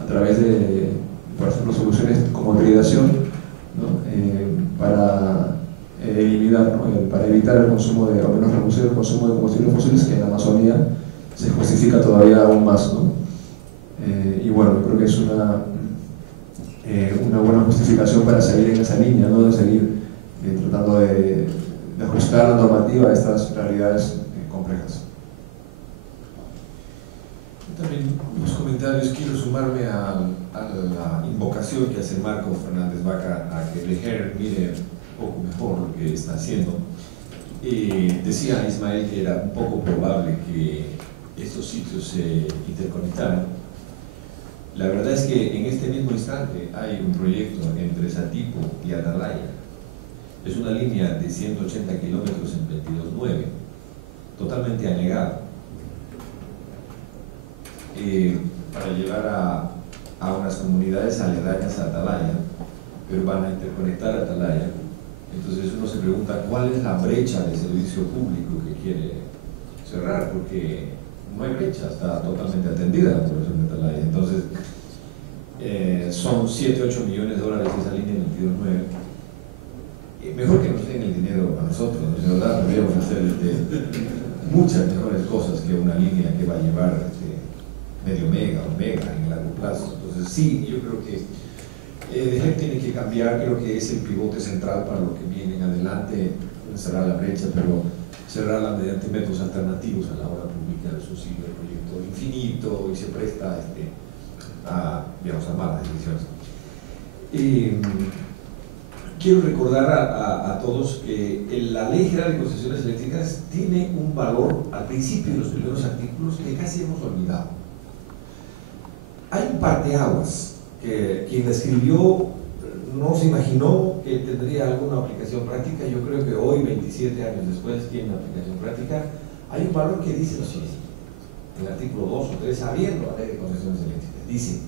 A través de, por ejemplo, soluciones como hibridación, ¿no? Para eliminar, ¿no? Para evitar el consumo o menos reducir el consumo de combustibles fósiles, que en la Amazonía se justifica todavía aún más, ¿no? Y bueno, yo creo que es una buena justificación para seguir en esa línea, ¿no? De seguir tratando de ajustar la normativa a estas realidades complejas. También los comentarios, quiero sumarme a la invocación que hace Marco Fernández Vaca a que Leger mire un poco mejor lo que está haciendo. Decía Ismael que era un poco probable que estos sitios se interconectaran. La verdad es que en este mismo instante hay un proyecto entre Satipo y Atalaya. Es una línea de 180 kilómetros en 22.9, totalmente anegada, para llevar a unas comunidades aledañas a Atalaya, pero van a interconectar a Atalaya. Entonces uno se pregunta cuál es la brecha de servicio público que quiere cerrar, porque no hay brecha, está totalmente atendida la población de Atalaya. Entonces son 7-8 millones de dólares esa línea en 22.9. Mejor que nos den el dinero a nosotros, ¿no? De verdad, deberíamos hacer muchas mejores cosas que una línea que va a llevar medio mega o mega en el largo plazo. Entonces sí, yo creo que DGEP tiene que cambiar, creo que es el pivote central para lo que viene en adelante, cerrar la brecha, pero cerrarla mediante métodos alternativos a la hora pública del subsidio del proyecto infinito y se presta digamos, a malas decisiones. Quiero recordar a todos que la Ley General de Concesiones Eléctricas tiene un valor al principio de los primeros artículos que casi hemos olvidado. Hay un parteaguas que quien la escribió no se imaginó que tendría alguna aplicación práctica. Yo creo que hoy, 27 años después, tiene una aplicación práctica. Hay un valor que dice lo siguiente, en el artículo 2 o 3, abriendo la Ley de Concesiones Eléctricas, dice: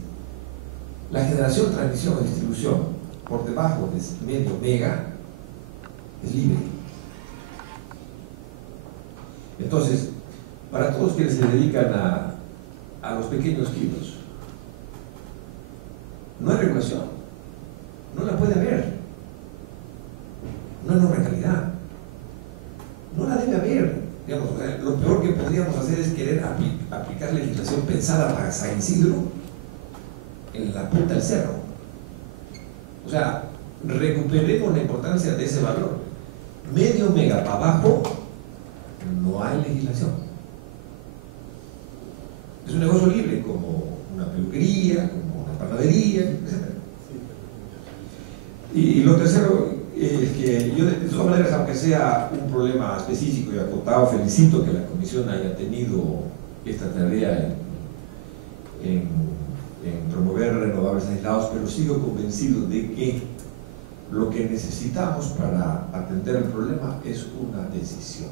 la generación, transmisión o distribución por debajo de medio mega es libre. Entonces, para todos quienes se dedican a los pequeños kilos, no hay regulación, no la puede haber, no hay norma de calidad, no la debe haber. Digamos, lo peor que podríamos hacer es querer aplicar legislación pensada para San Isidro en la punta del cerro. O sea, recuperemos la importancia de ese valor. Medio mega para abajo, no hay legislación. Es un negocio libre, como una peluquería, como una panadería, etc. Y lo tercero es que yo, de todas maneras, aunque sea un problema específico y acotado, felicito que la Comisión haya tenido esta tarea en promover renovables aislados, pero sigo convencido de que lo que necesitamos para atender el problema es una decisión.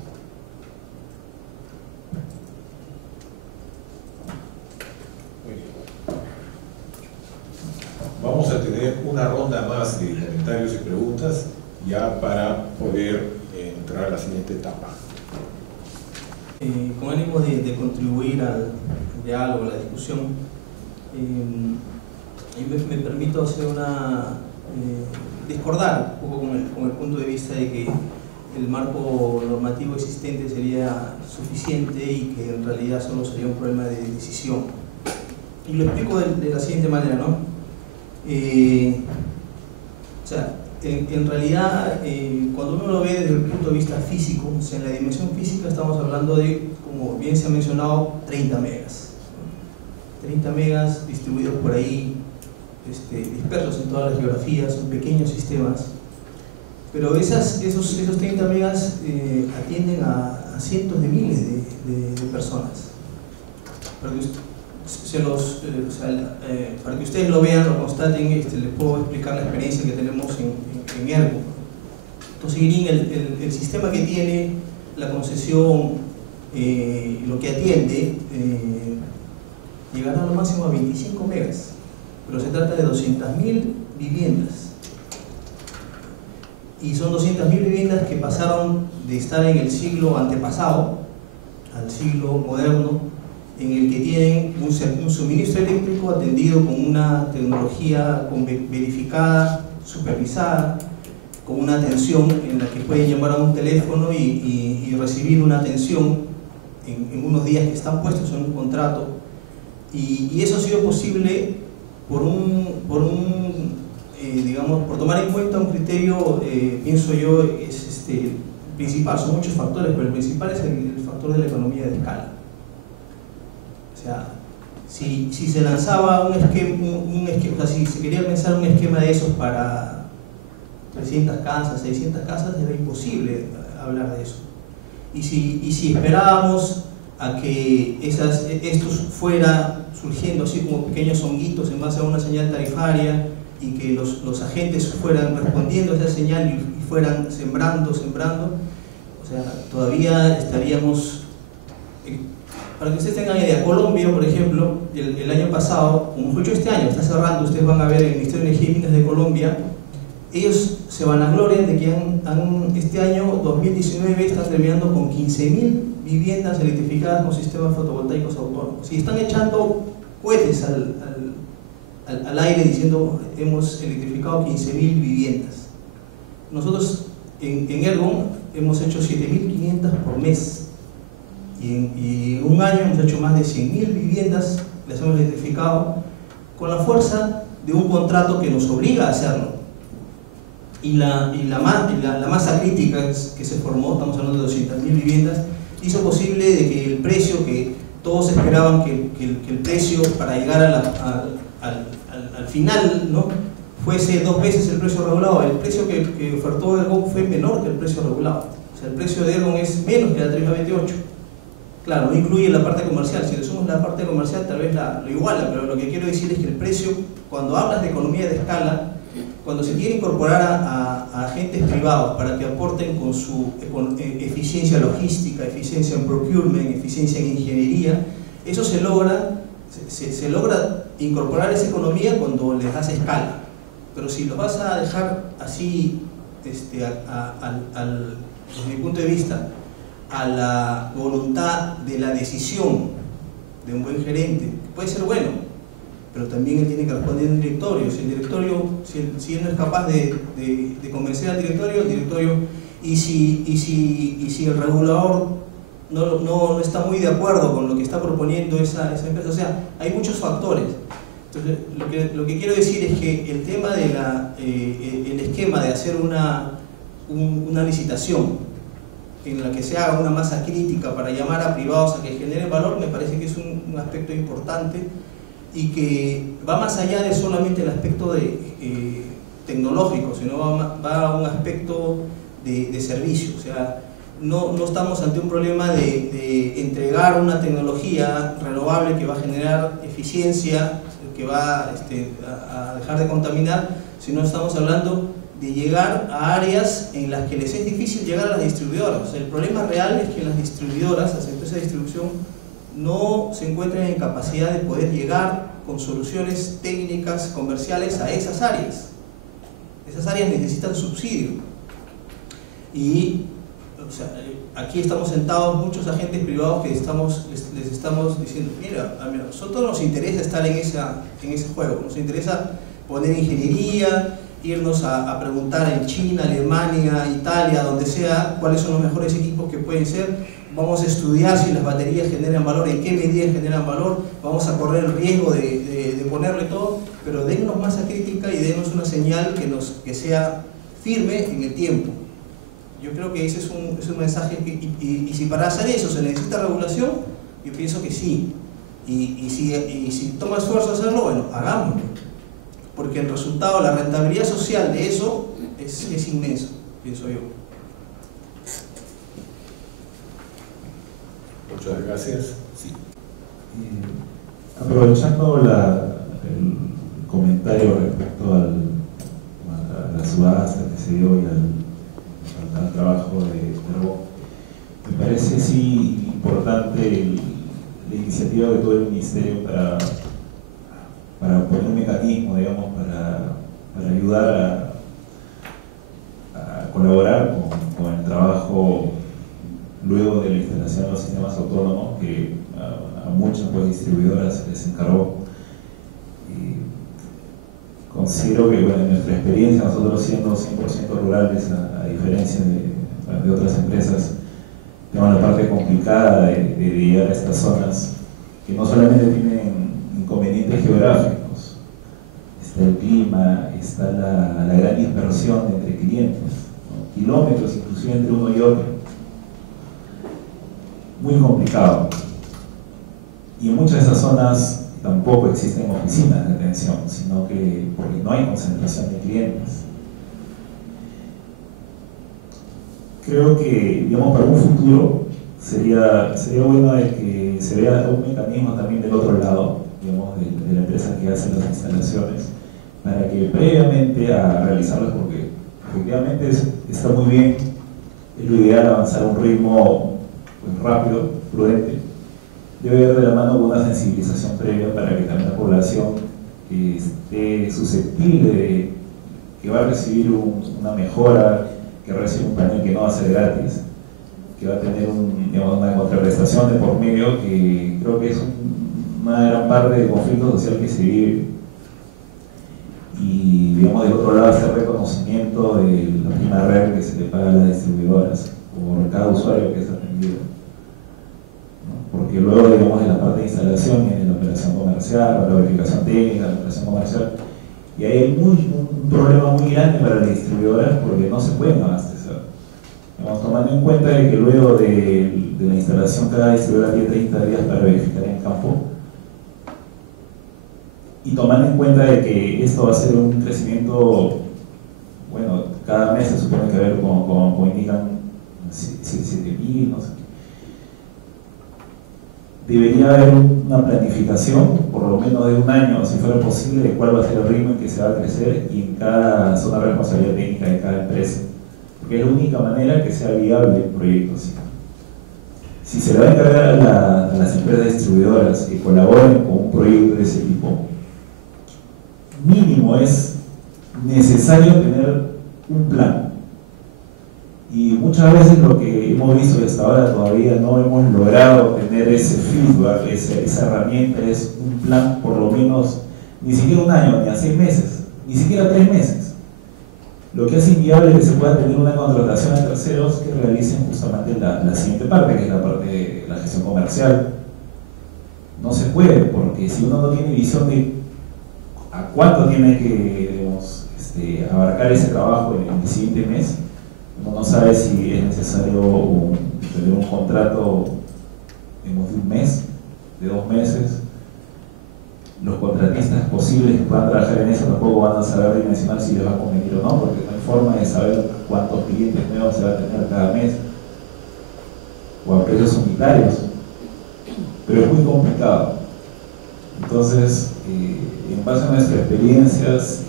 Muy bien. Vamos a tener una ronda más de comentarios y preguntas ya para poder entrar a la siguiente etapa. Con ánimo de contribuir al diálogo, a la discusión, me permito hacer discordar un poco con el punto de vista de que el marco normativo existente sería suficiente y que en realidad solo sería un problema de decisión. Y lo explico de la siguiente manera, ¿no? O sea, en realidad, cuando uno lo ve desde el punto de vista físico, o sea, en la dimensión física estamos hablando de, como bien se ha mencionado, 30 megas. 30 megas distribuidos por ahí, dispersos en todas las geografías, son pequeños sistemas. Pero esos 30 megas atienden a cientos de miles de personas. Para que ustedes lo vean, lo constaten, les puedo explicar la experiencia que tenemos en Ergo. Entonces, el sistema que tiene la concesión, lo que atiende, llegará a lo máximo a 25 megas, pero se trata de 200.000 viviendas. Y son 200.000 viviendas que pasaron de estar en el siglo antepasado al siglo moderno, en el que tienen un suministro eléctrico atendido con una tecnología verificada, supervisada, con una atención en la que pueden llamar a un teléfono y recibir una atención en unos días que están puestos en un contrato. Y eso ha sido posible por tomar en cuenta un criterio, pienso yo, es principal. Son muchos factores, pero el principal es el factor de la economía de escala. O sea, si se lanzaba un esquema, o sea, si se quería pensar un esquema de esos para 300 casas, 600 casas, era imposible hablar de eso. Y si esperábamos a que estos fuera surgiendo así como pequeños honguitos en base a una señal tarifaria y que los agentes fueran respondiendo a esa señal y fueran sembrando, o sea, todavía estaríamos... Para que ustedes tengan idea, Colombia, por ejemplo, el año pasado, como mucho este año, está cerrando, ustedes van a ver el Ministerio de Energía y Minas de Colombia, ellos se vanaglorian de que este año 2019 están terminando con 15.000 viviendas electrificadas con sistemas fotovoltaicos autónomos. Y están echando cohetes al aire diciendo hemos electrificado 15.000 viviendas. Nosotros en Ergo hemos hecho 7.500 por mes. Y en un año hemos hecho más de 100.000 viviendas, las hemos electrificado con la fuerza de un contrato que nos obliga a hacerlo. Y la masa crítica que se formó, estamos hablando de 200.000 viviendas, hizo posible de que el precio que todos esperaban que el precio para llegar al final, ¿no?, fuese 2 veces el precio regulado. El precio que ofertó Ergo fue menor que el precio regulado. O sea, el precio de Ergo es menos que la tarifa 28. Claro, no incluye la parte comercial. Si le sumamos la parte comercial tal vez lo iguala, pero lo que quiero decir es que el precio, cuando hablas de economía de escala, cuando se quiere incorporar a agentes privados para que aporten con su eficiencia logística, eficiencia en procurement, eficiencia en ingeniería, eso se logra incorporar esa economía cuando les das escala. Pero si lo vas a dejar así, desde mi punto de vista, a la voluntad de la decisión de un buen gerente, que puede ser bueno, pero también él tiene que responder en un directorio. Si el directorio, si él no es capaz de convencer al directorio, y si el regulador no está muy de acuerdo con lo que está proponiendo esa empresa, o sea, hay muchos factores. Entonces, lo que quiero decir es que el tema de el esquema de hacer una licitación en la que se haga una masa crítica para llamar a privados a que generen valor, me parece que es un aspecto importante y que va más allá de solamente el aspecto tecnológico, sino va a un aspecto de servicio. O sea, no estamos ante un problema de entregar una tecnología renovable que va a generar eficiencia, que va a dejar de contaminar, sino estamos hablando de llegar a áreas en las que les es difícil llegar a las distribuidoras. O sea, el problema real es que las distribuidoras, las empresas de distribución, no se encuentran en capacidad de poder llegar con soluciones técnicas, comerciales a esas áreas. Esas áreas necesitan subsidio. Y o sea, aquí estamos sentados muchos agentes privados que les estamos diciendo, mira, a nosotros nos interesa estar en ese juego, nos interesa poner ingeniería, irnos a preguntar en China, Alemania, Italia, donde sea, cuáles son los mejores equipos que pueden ser. Vamos a estudiar si las baterías generan valor, en qué medida generan valor, vamos a correr el riesgo de ponerle todo, pero dennos masa crítica y dennos una señal que sea firme en el tiempo. Yo creo que ese es un mensaje, y si para hacer eso se necesita regulación, yo pienso que sí. Y si toma esfuerzo hacerlo, bueno, hagámoslo. Porque el resultado, la rentabilidad social de eso es inmenso, pienso yo. Muchas gracias. Sí. Aprovechando el comentario respecto a la subasta que se dio y al trabajo de Carbó, me parece sí importante la iniciativa de todo el Ministerio para poner un mecanismo, digamos, para ayudar a colaborar con el trabajo luego de la instalación de los sistemas autónomos, que a muchas pues, distribuidoras se les encargó. Considero que, bueno, en nuestra experiencia, nosotros siendo 100% rurales, a diferencia de otras empresas, tenemos la parte complicada de llegar a estas zonas que no solamente tienen inconvenientes geográficos, está el clima, está la gran dispersión entre clientes, ¿no? Kilómetros inclusive entre uno y otro, muy complicado. Y en muchas de esas zonas tampoco existen oficinas de atención, sino que porque no hay concentración de clientes. Creo que, digamos, para un futuro sería bueno de que se vea un mecanismo también del otro lado, digamos, de la empresa que hace las instalaciones, para que previamente a realizarlas, porque efectivamente está muy bien, es lo ideal avanzar a un ritmo pues, rápido, prudente, debe ir de la mano con una sensibilización previa para que también la población esté susceptible de que va a recibir una mejora, que recibe un panel que no va a ser gratis, que va a tener una contraprestación de por medio, que creo que es una gran parte del conflicto social que se vive. Y digamos del otro lado ese reconocimiento de la prima red que se le paga a las distribuidoras por cada usuario que es atendido, ¿no? Porque luego digamos de la parte de instalación viene la operación comercial, la verificación técnica, la operación comercial, y ahí hay un problema muy grande para las distribuidoras porque no se pueden abastecer. Vamos tomando en cuenta de que luego de la instalación cada distribuidora tiene 30 días para verificar en campo, y tomando en cuenta de que esto va a ser un crecimiento, bueno, cada mes se supone que haber, como indican, 7.000, no sé. Debería haber una planificación, por lo menos de un año, si fuera posible, de cuál va a ser el ritmo en que se va a crecer y en cada zona de responsabilidad técnica de cada empresa. Porque es la única manera que sea viable el proyecto. Si se le va a encargar a las empresas distribuidoras que colaboren con un proyecto de ese tipo, mínimo es necesario tener un plan. Y muchas veces lo que hemos visto y hasta ahora todavía no hemos logrado tener ese feedback, esa herramienta, es un plan por lo menos, ni siquiera un año, ni a 6 meses, ni siquiera 3 meses. Lo que hace inviable que se pueda tener una contratación a terceros que realicen justamente la siguiente parte, que es la parte de la gestión comercial. No se puede, porque si uno no tiene visión de a cuánto tiene que, digamos, abarcar ese trabajo en el siguiente mes, uno no sabe si es necesario tener un contrato digamos, de un mes, de 2 meses. Los contratistas posibles que puedan trabajar en eso tampoco van a saber dimensionar si les va a convenir o no, porque no hay forma de saber cuántos clientes nuevos se va a tener cada mes o a precios unitarios, pero es muy complicado. Entonces, en base a nuestras experiencias,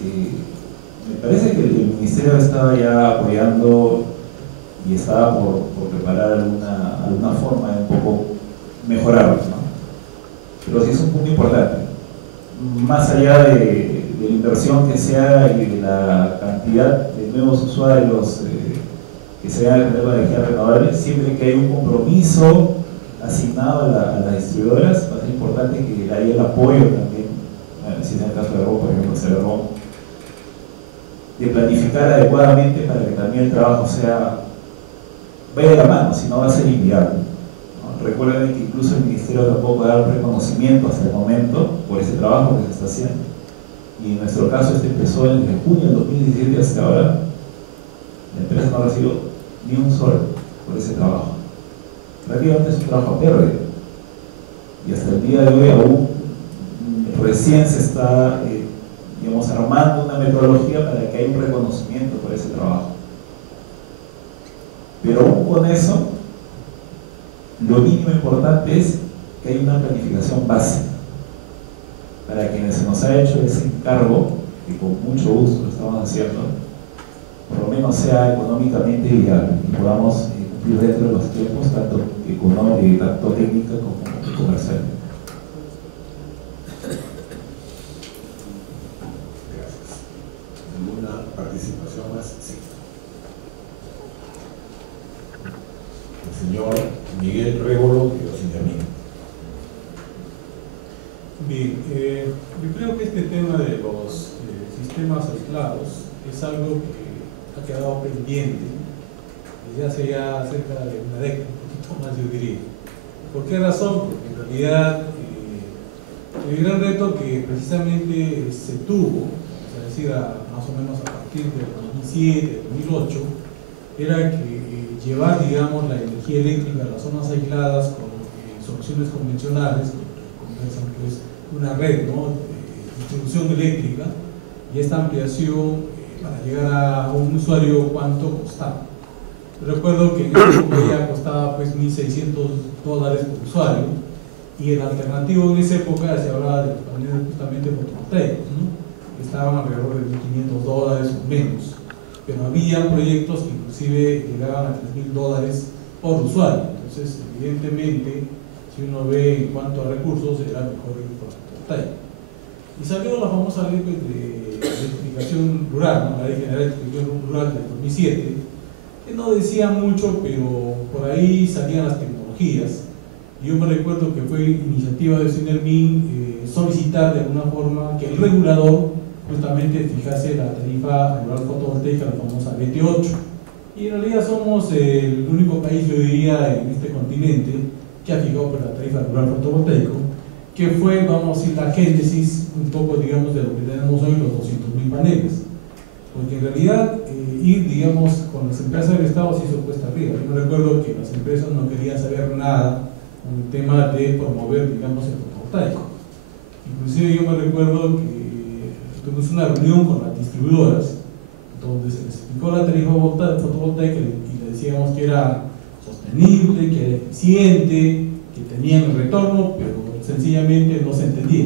me parece que el Ministerio estaba ya apoyando y estaba por preparar alguna forma de un poco mejorarlo, ¿no? Pero sí es un punto importante. Más allá de la inversión que se haga y de la cantidad de nuevos usuarios que se vayan a tener la energía renovable, siempre que hay un compromiso asignado a las distribuidoras, va a ser importante que haya el apoyo también, si es el caso de Aragón, por ejemplo, se Aragón, de planificar adecuadamente para que también el trabajo vaya de la mano, si no va a ser inviable, ¿no? Recuerden que incluso el Ministerio tampoco da un reconocimiento hasta el momento por ese trabajo que se está haciendo, y en nuestro caso empezó desde junio del 2017 hasta ahora, La empresa no recibe ni un sol por ese trabajo. Prácticamente es un trabajo a pérdida. Y hasta el día de hoy aún recién se está digamos, armando una metodología para que haya un reconocimiento por ese trabajo. Pero aún con eso, lo mínimo importante es que haya una planificación básica para quienes se nos ha hecho ese encargo, que con mucho gusto lo estamos haciendo, por lo menos sea económicamente viable y podamos cumplir dentro de los tiempos, tanto técnica como comercial. ¿Alguna participación más? Sí. El señor Miguel Révolo de Oceanía. Bien, yo creo que este tema de los sistemas aislados es algo que ha quedado pendiente desde hace ya cerca de una década, un poquito más yo diría. ¿Por qué razón? Porque en realidad el gran reto que precisamente se tuvo, es decir, más o menos a partir del 2007, 2008, era que llevar, digamos, la energía eléctrica a las zonas aisladas con soluciones convencionales, pues, una red, ¿no?, de distribución eléctrica, y esta ampliación para llegar a un usuario, ¿cuánto costaba? Recuerdo que en esa época ya costaba pues $1.600 por usuario, y el alternativo en esa época se hablaba de los paneles justamente fotovoltaicos, ¿no?, que estaban alrededor de $1.500 o menos, pero había proyectos que inclusive llegaban a $3.000 por usuario. Entonces, evidentemente, si uno ve en cuanto a recursos, era mejor ir por fotovoltaico. Y salió la famosa ley de electrificación rural, ¿no?, la Ley General de Electrificación Rural del 2007, que no decía mucho, pero por ahí salían las tecnologías. Y yo me recuerdo que fue iniciativa de Sinermin solicitar de alguna forma que el regulador justamente fijase la tarifa rural fotovoltaica, la famosa BT8. Y en realidad somos el único país, yo diría, en este continente que ha fijado por la tarifa rural fotovoltaico, que fue, vamos a decir, la génesis un poco, digamos, de lo que tenemos hoy, los 200.000 paneles. Porque en realidad ir, digamos, con las empresas del Estado se hizo cuesta arriba. Yo me recuerdo que las empresas no querían saber nada con el tema de promover, digamos, el fotovoltaico. Inclusive yo me recuerdo que tuvimos una reunión con las distribuidoras donde se les explicó la tarifa fotovoltaica y le decíamos que era sostenible, que era eficiente, que tenían retorno, pero sencillamente no se entendía.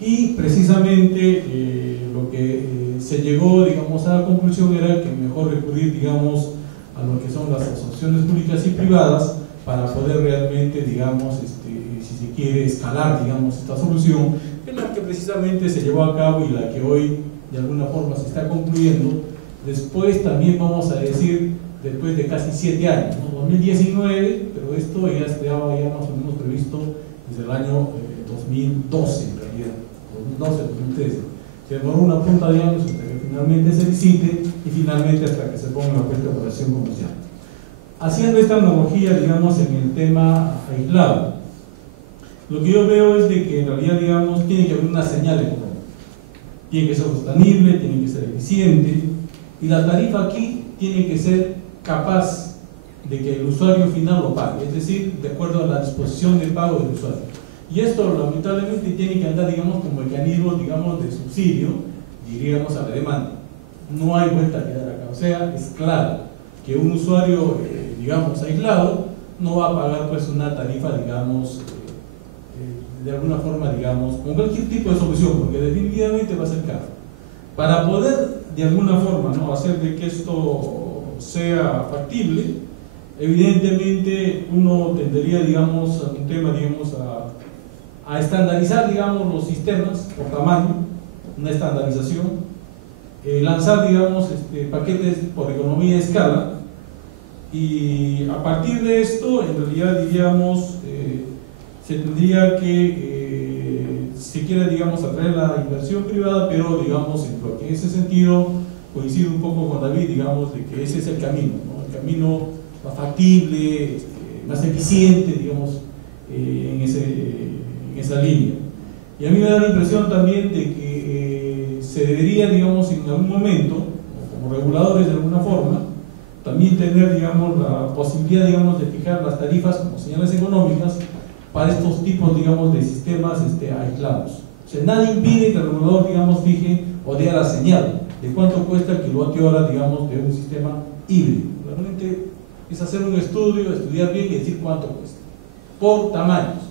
Y precisamente lo que se llegó, digamos, a la conclusión era que mejor recurrir, digamos, a lo que son las asociaciones públicas y privadas para poder realmente, digamos, si se quiere escalar, digamos, esta solución, en la que precisamente se llevó a cabo y la que hoy de alguna forma se está concluyendo. Después también vamos a decir, después de casi 7 años, ¿no?, 2019, pero esto ya estaba ya más o menos previsto desde el año 2012 en realidad, 2012-2013. Se demoró una punta de años hasta que finalmente se licite y finalmente hasta que se ponga la puesta de operación comercial. Haciendo esta analogía, digamos, en el tema aislado, lo que yo veo es de que en realidad, digamos, tiene que haber una señal económica. Tiene que ser sostenible, tiene que ser eficiente, y la tarifa aquí tiene que ser capaz de que el usuario final lo pague, es decir, de acuerdo a la disposición de pago del usuario. Y esto lamentablemente tiene que andar, digamos, como mecanismo, digamos, de subsidio, diríamos, a la demanda. No hay vuelta a quedar acá. O sea, es claro que un usuario, digamos, aislado, no va a pagar pues una tarifa, digamos, de alguna forma, digamos, con cualquier tipo de solución, porque definitivamente va a ser caro. Para poder, de alguna forma, ¿no?, hacer de que esto sea factible, evidentemente uno tendería, digamos, a un tema, digamos, a estandarizar, digamos, los sistemas por tamaño, una estandarización, lanzar, digamos, paquetes por economía de escala, y a partir de esto, en realidad, diríamos, se tendría que, si quiere, digamos, atraer la inversión privada, pero, digamos, en ese sentido coincido un poco con David, digamos, de que ese es el camino, ¿no?, el camino más factible, más eficiente, digamos, en esa línea. Y a mí me da la impresión también de que se debería, digamos, en algún momento, como reguladores de alguna forma, también tener, digamos, la posibilidad, digamos, de fijar las tarifas como señales económicas para estos tipos, digamos, de sistemas aislados. O sea, nadie impide que el regulador, digamos, fije o dé la señal de cuánto cuesta el kilovatio hora, digamos, de un sistema híbrido. Realmente es hacer un estudio, estudiar bien y decir cuánto cuesta, por tamaños.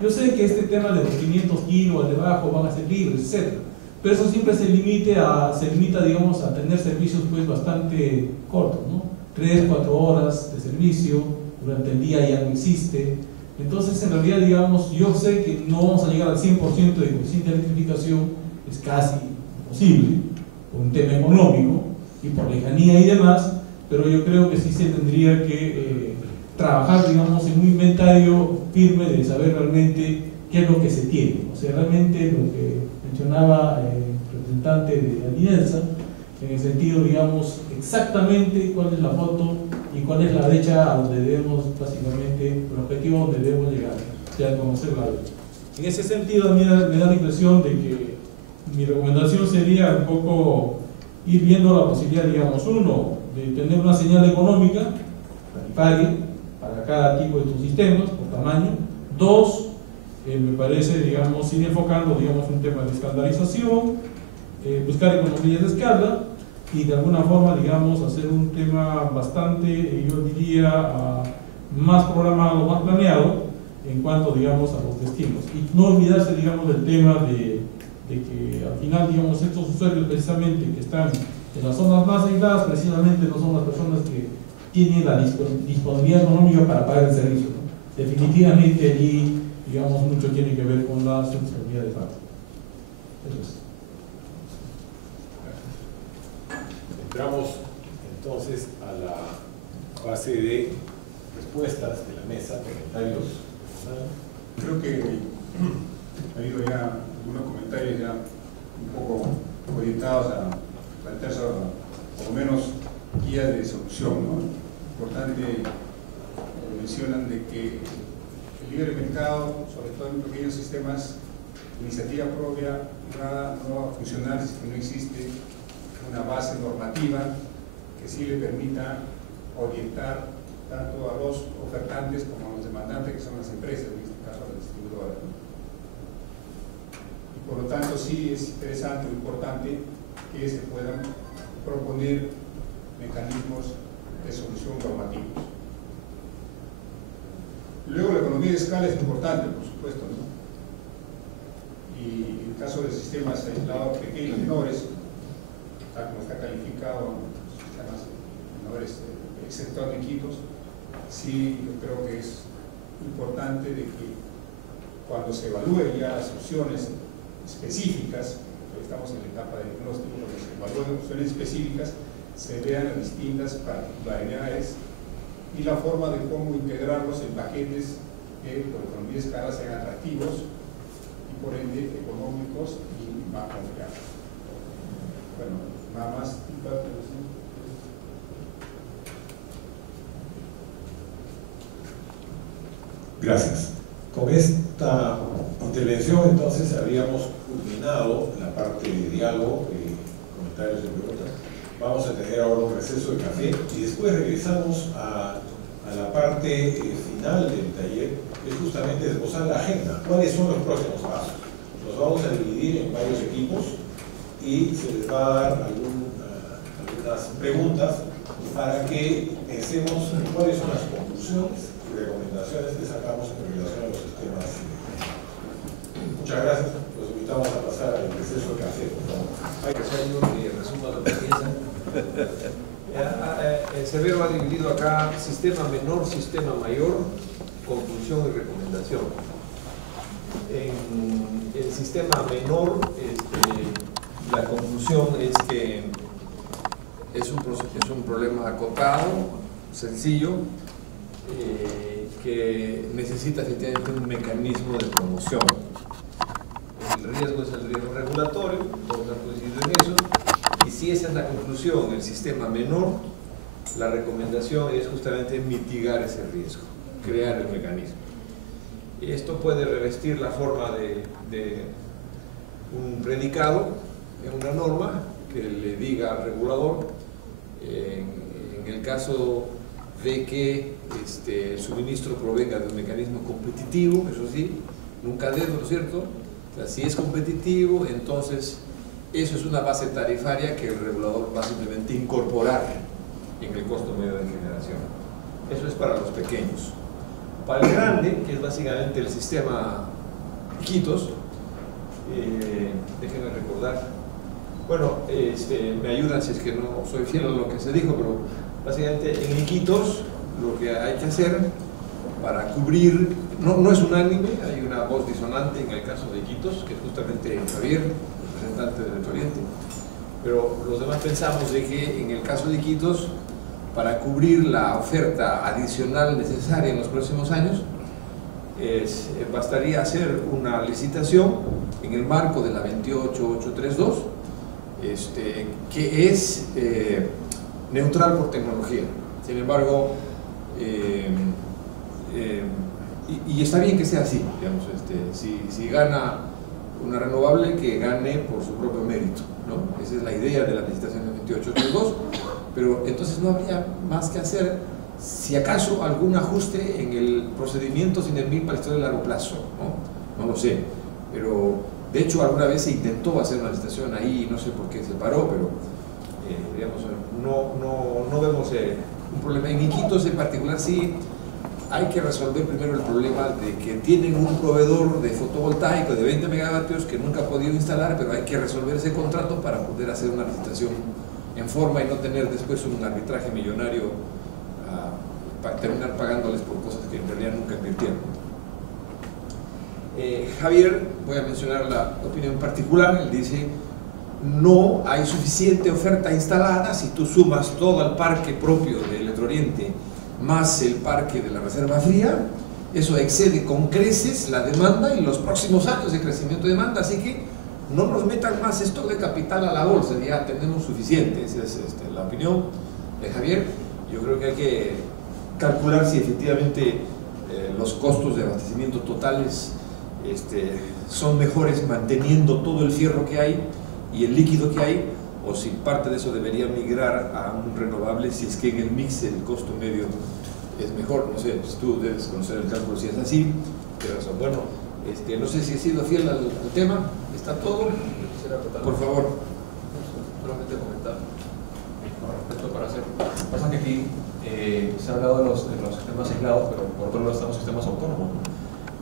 Yo sé que este tema de los 500 kilos debajo van a ser libres, etc. Pero eso siempre se limita, digamos, a tener servicios pues bastante cortos, ¿no? 3, 4 horas de servicio, durante el día ya no existe. Entonces, en realidad, digamos, yo sé que no vamos a llegar al 100% de coeficiente de electrificación, es casi imposible, por un tema económico y por lejanía y demás, pero yo creo que sí se tendría que trabajar, digamos, en un inventario firme de saber realmente qué es lo que se tiene. O sea, realmente lo que mencionaba el representante de Alianza, en el sentido, digamos, exactamente cuál es la foto y cuál es la brecha a donde debemos, básicamente, el objetivo a donde debemos llegar, o sea, conocer la brecha. En ese sentido, a mí me da la impresión de que mi recomendación sería un poco ir viendo la posibilidad, digamos, uno, de tener una señal económica tarifaria para cada tipo de tus sistemas, por tamaño. Dos, me parece, digamos, ir enfocando, digamos, un tema de estandarización, buscar economías de escala y de alguna forma, digamos, hacer un tema bastante, yo diría, más programado, más planeado en cuanto, digamos, a los destinos. Y no olvidarse, digamos, del tema de que al final, digamos, estos usuarios precisamente que están en las zonas más aisladas, precisamente no son las personas que tienen la disponibilidad económica para pagar el servicio, ¿no? Definitivamente allí, digamos, mucho tiene que ver con la sostenibilidad de pago. Eso es. Entramos entonces a la fase de respuestas de la mesa, comentarios. Creo que ha habido ya algunos comentarios ya un poco orientados a plantearse por lo menos guías de solución, ¿no? Importante, mencionan de que el libre mercado, sobre todo en pequeños sistemas, iniciativa propia, no va a funcionar si no existe una base normativa que sí le permita orientar tanto a los ofertantes como a los demandantes, que son las empresas, en este caso las distribuidoras, ¿no? Y por lo tanto sí es interesante o importante que se puedan proponer mecanismos de solución normativos. Luego la economía de escala es importante, por supuesto, ¿no? Y en el caso de sistemas aislados pequeños, menores, tal como está calificado, sistemas menores, el sector de equipos, sí yo creo que es importante de que cuando se evalúen ya las soluciones específicas, porque estamos en la etapa de diagnóstico, cuando se evalúen soluciones específicas, se vean las distintas particularidades y la forma de cómo integrarlos en paquetes que por economía de escala sean atractivos y por ende económicos y más confiables. Bueno, nada más. Gracias. Con esta intervención entonces habríamos culminado la parte de diálogo, comentarios y preguntas. Vamos a tener ahora un receso de café y después regresamos a la parte final del taller, que es justamente esbozar la agenda. ¿Cuáles son los próximos pasos? Los vamos a dividir en varios equipos y se les va a dar algunas preguntas para que pensemos cuáles son las conclusiones y recomendaciones que sacamos en relación a los sistemas. Muchas gracias. Los invitamos a pasar al receso de café, por favor. Hay que hacer algo que resuma lo que piensan. Severo ha dividido acá sistema menor, sistema mayor, conclusión y recomendación. En el sistema menor, la conclusión es que es un problema acotado, sencillo, que necesita efectivamente un mecanismo de promoción. El riesgo es el riesgo regulatorio, todos han coincidido en eso, y si esa es la conclusión, el sistema menor, la recomendación es justamente mitigar ese riesgo, crear el mecanismo. Y esto puede revestir la forma de un predicado en una norma que le diga al regulador en en el caso de que el suministro provenga de un mecanismo competitivo, eso sí, nunca dedo, ¿no es cierto? O sea, si es competitivo, entonces eso es una base tarifaria que el regulador va a simplemente incorporar en el costo medio de generación. Eso es para los pequeños. Para el grande, que es básicamente el sistema Iquitos, déjenme recordar, bueno, me ayudan si es que no soy fiel a lo que se dijo, pero básicamente en Iquitos lo que hay que hacer para cubrir, no es unánime, hay una voz disonante en el caso de Iquitos, que es justamente Javier, representante del Medio Oriente, pero los demás pensamos de que en el caso de Iquitos, para cubrir la oferta adicional necesaria en los próximos años, bastaría hacer una licitación en el marco de la 28832, que es neutral por tecnología. Sin embargo, y está bien que sea así, digamos, si gana una renovable, que gane por su propio mérito, ¿no? Esa es la idea de la licitación de 28832, pero entonces no habría más que hacer, si acaso, algún ajuste en el procedimiento sin el MIP para el estudio de largo plazo, ¿no? No lo sé, pero de hecho alguna vez se intentó hacer una licitación ahí, no sé por qué se paró, pero digamos, no vemos un problema. En Iquitos en particular sí hay que resolver primero el problema de que tienen un proveedor de fotovoltaico de 20 megavatios que nunca ha podido instalar, pero hay que resolver ese contrato para poder hacer una licitación en forma y no tener después un arbitraje millonario para terminar pagándoles por cosas que en realidad nunca invirtieron. Javier, voy a mencionar la opinión particular, él dice: no hay suficiente oferta instalada. Si tú sumas todo el parque propio de Electrooriente más el parque de la reserva fría, eso excede con creces la demanda y los próximos años de crecimiento de demanda, así que no nos metan más stock de capital a la bolsa, ya tenemos suficiente. Esa es la opinión de Javier. Yo creo que hay que calcular si efectivamente los costos de abastecimiento totales son mejores manteniendo todo el fierro que hay y el líquido que hay, o si parte de eso debería migrar a un renovable, si es que en el mix el costo medio es mejor. No sé, tú debes conocer el cálculo si es así, pero bueno, no sé si he sido fiel al tema. ¿Está todo? Por favor. Solamente comentar respecto para hacer. Pasa que aquí se ha hablado de los sistemas aislados, pero por otro lado están los sistemas autónomos, ¿no?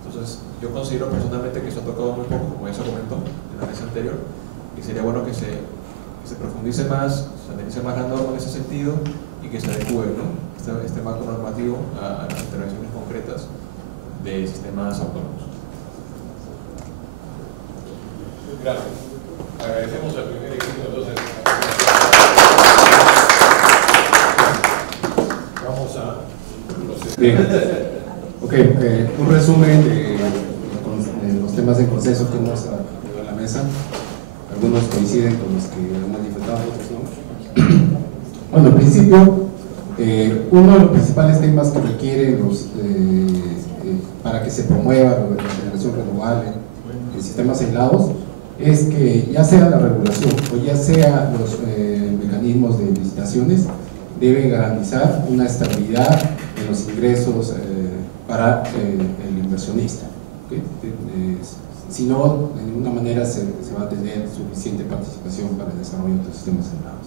Entonces, yo considero personalmente que se ha tocado muy poco, como ya se comentó en la mesa anterior, y sería bueno que se profundice más, se analice más la norma en ese sentido y que se adecue, ¿no? este marco normativo a las intervenciones concretas de sistemas autónomos. Gracias. Agradecemos al primer equipo, entonces. Vamos a proceder. Bien. Ok, un resumen de los temas de consenso que hemos llevado a la mesa. Algunos coinciden con los que han manifestado, otros no. Bueno, en principio, uno de los principales temas que requieren para que se promueva la generación renovable en sistemas aislados es que ya sea la regulación o ya sea los mecanismos de licitaciones deben garantizar una estabilidad en los ingresos para el inversionista, ¿okay? Si no, de ninguna manera se va a tener suficiente participación para el desarrollo de los sistemas aislados.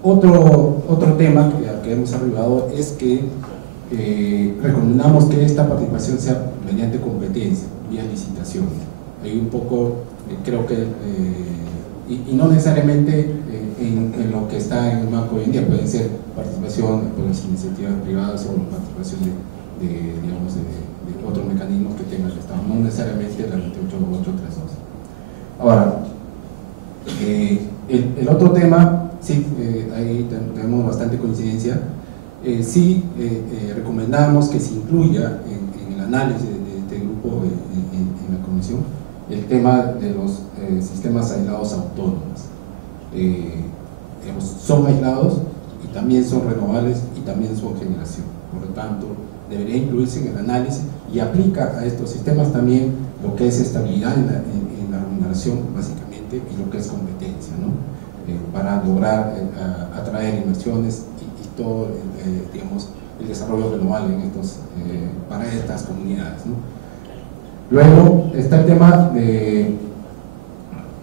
Otro tema al que hemos arribado es que recomendamos que esta participación sea mediante competencia, vía licitación. Hay un poco, creo que, y no necesariamente en lo que está en el marco hoy en día, puede ser participación por las iniciativas privadas o participación digamos, de otros mecanismos que tenga el Estado, no necesariamente la 28832. Ahora, el otro tema, sí, ahí tenemos bastante coincidencia. Sí, recomendamos que se incluya en el análisis de este grupo en la comisión el tema de los sistemas aislados autónomos. Digamos, son aislados y también son renovables y también son generación. Por lo tanto, debería incluirse en el análisis y aplica a estos sistemas también lo que es estabilidad en la remuneración, básicamente, y lo que es competencia, ¿no? Para lograr atraer inversiones y todo digamos, el desarrollo renovable en para estas comunidades, ¿no? Luego está el tema de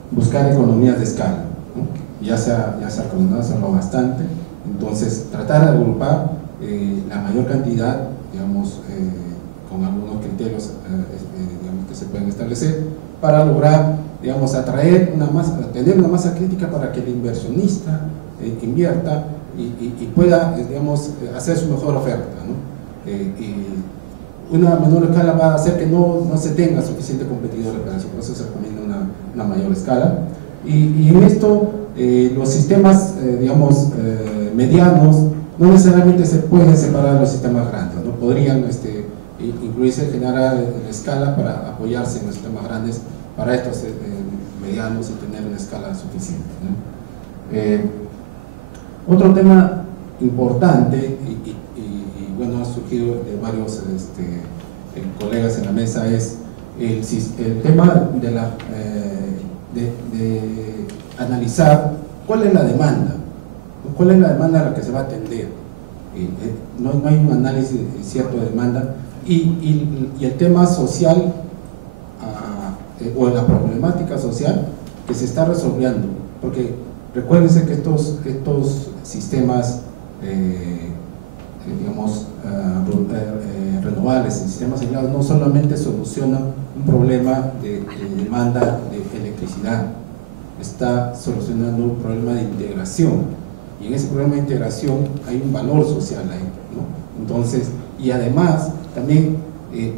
buscar economías de escala, ¿no? Ya se ha comentado, se ha hablado bastante. Entonces, tratar de agrupar la mayor cantidad, digamos, con algunos criterios digamos, que se pueden establecer para lograr, digamos, tener una masa crítica para que el inversionista invierta y pueda, digamos, hacer su mejor oferta, ¿no? Una menor escala va a hacer que no se tenga suficiente competidores para eso, por eso se recomienda una mayor escala. Y en esto, los sistemas, digamos, medianos, no necesariamente se pueden separar de los sistemas grandes, ¿no? Podrían incluirse, generar la escala para apoyarse en los sistemas grandes para estos medianos y tener una escala suficiente, ¿no? Otro tema importante y bueno, ha surgido de varios colegas en la mesa es el tema de analizar cuál es la demanda a la que se va a atender. No hay un análisis cierto de demanda y el tema social o la problemática social que se está resolviendo, porque recuérdense que estos sistemas digamos, renovables, en sistemas aislados, no solamente solucionan un problema de demanda de electricidad, está solucionando un problema de integración, y en ese problema de integración hay un valor social ahí, ¿no? Entonces, y además también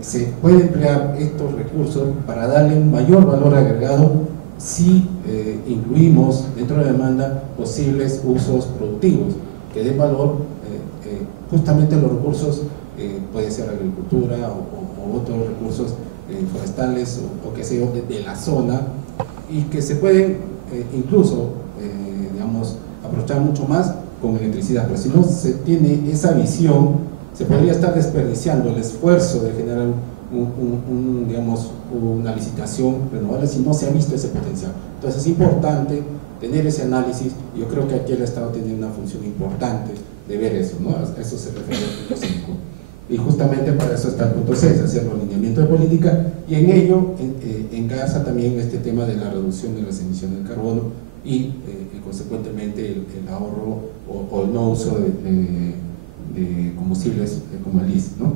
se puede emplear estos recursos para darle un mayor valor agregado si incluimos dentro de la demanda posibles usos productivos que den valor justamente los recursos, puede ser agricultura o otros recursos forestales o qué sé yo, de la zona, y que se pueden incluso digamos, aprovechar mucho más con electricidad. Pero si no se tiene esa visión, se podría estar desperdiciando el esfuerzo de generar digamos, una licitación renovable si no se ha visto ese potencial. Entonces es importante tener ese análisis. Yo creo que aquí el Estado tiene una función importante de ver eso, ¿no? A eso se refiere el punto 5. Y justamente para eso está el punto 6, hacer los alineamientos de política, y en ello engarza también este tema de la reducción de las emisiones de carbono y consecuentemente el ahorro o el no uso de combustibles como el IS, ¿no?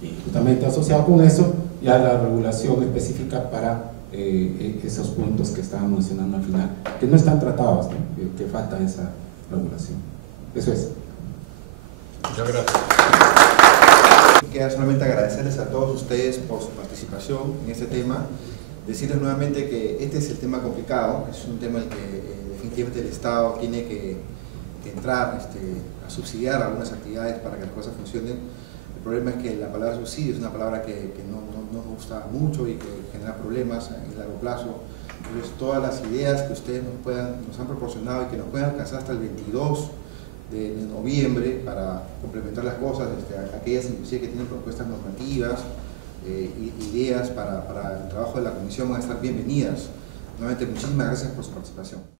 Y justamente asociado con eso ya la regulación específica para esos puntos que estaba mencionando al final, que no están tratados, ¿no? Que falta esa regulación. Eso es. Muchas gracias. Queda solamente agradecerles a todos ustedes por su participación en este tema, decirles nuevamente que este es el tema complicado, es un tema en el que definitivamente el Estado tiene que entrar a subsidiar algunas actividades para que las cosas funcionen. El problema es que la palabra subsidio es una palabra que no nos gusta mucho y que genera problemas en largo plazo. Entonces, todas las ideas que ustedes nos han proporcionado y que nos puedan alcanzar hasta el 22 de noviembre para complementar las cosas, aquellas inclusive que tienen propuestas normativas, ideas para el trabajo de la comisión van a estar bienvenidas. Nuevamente, muchísimas gracias por su participación.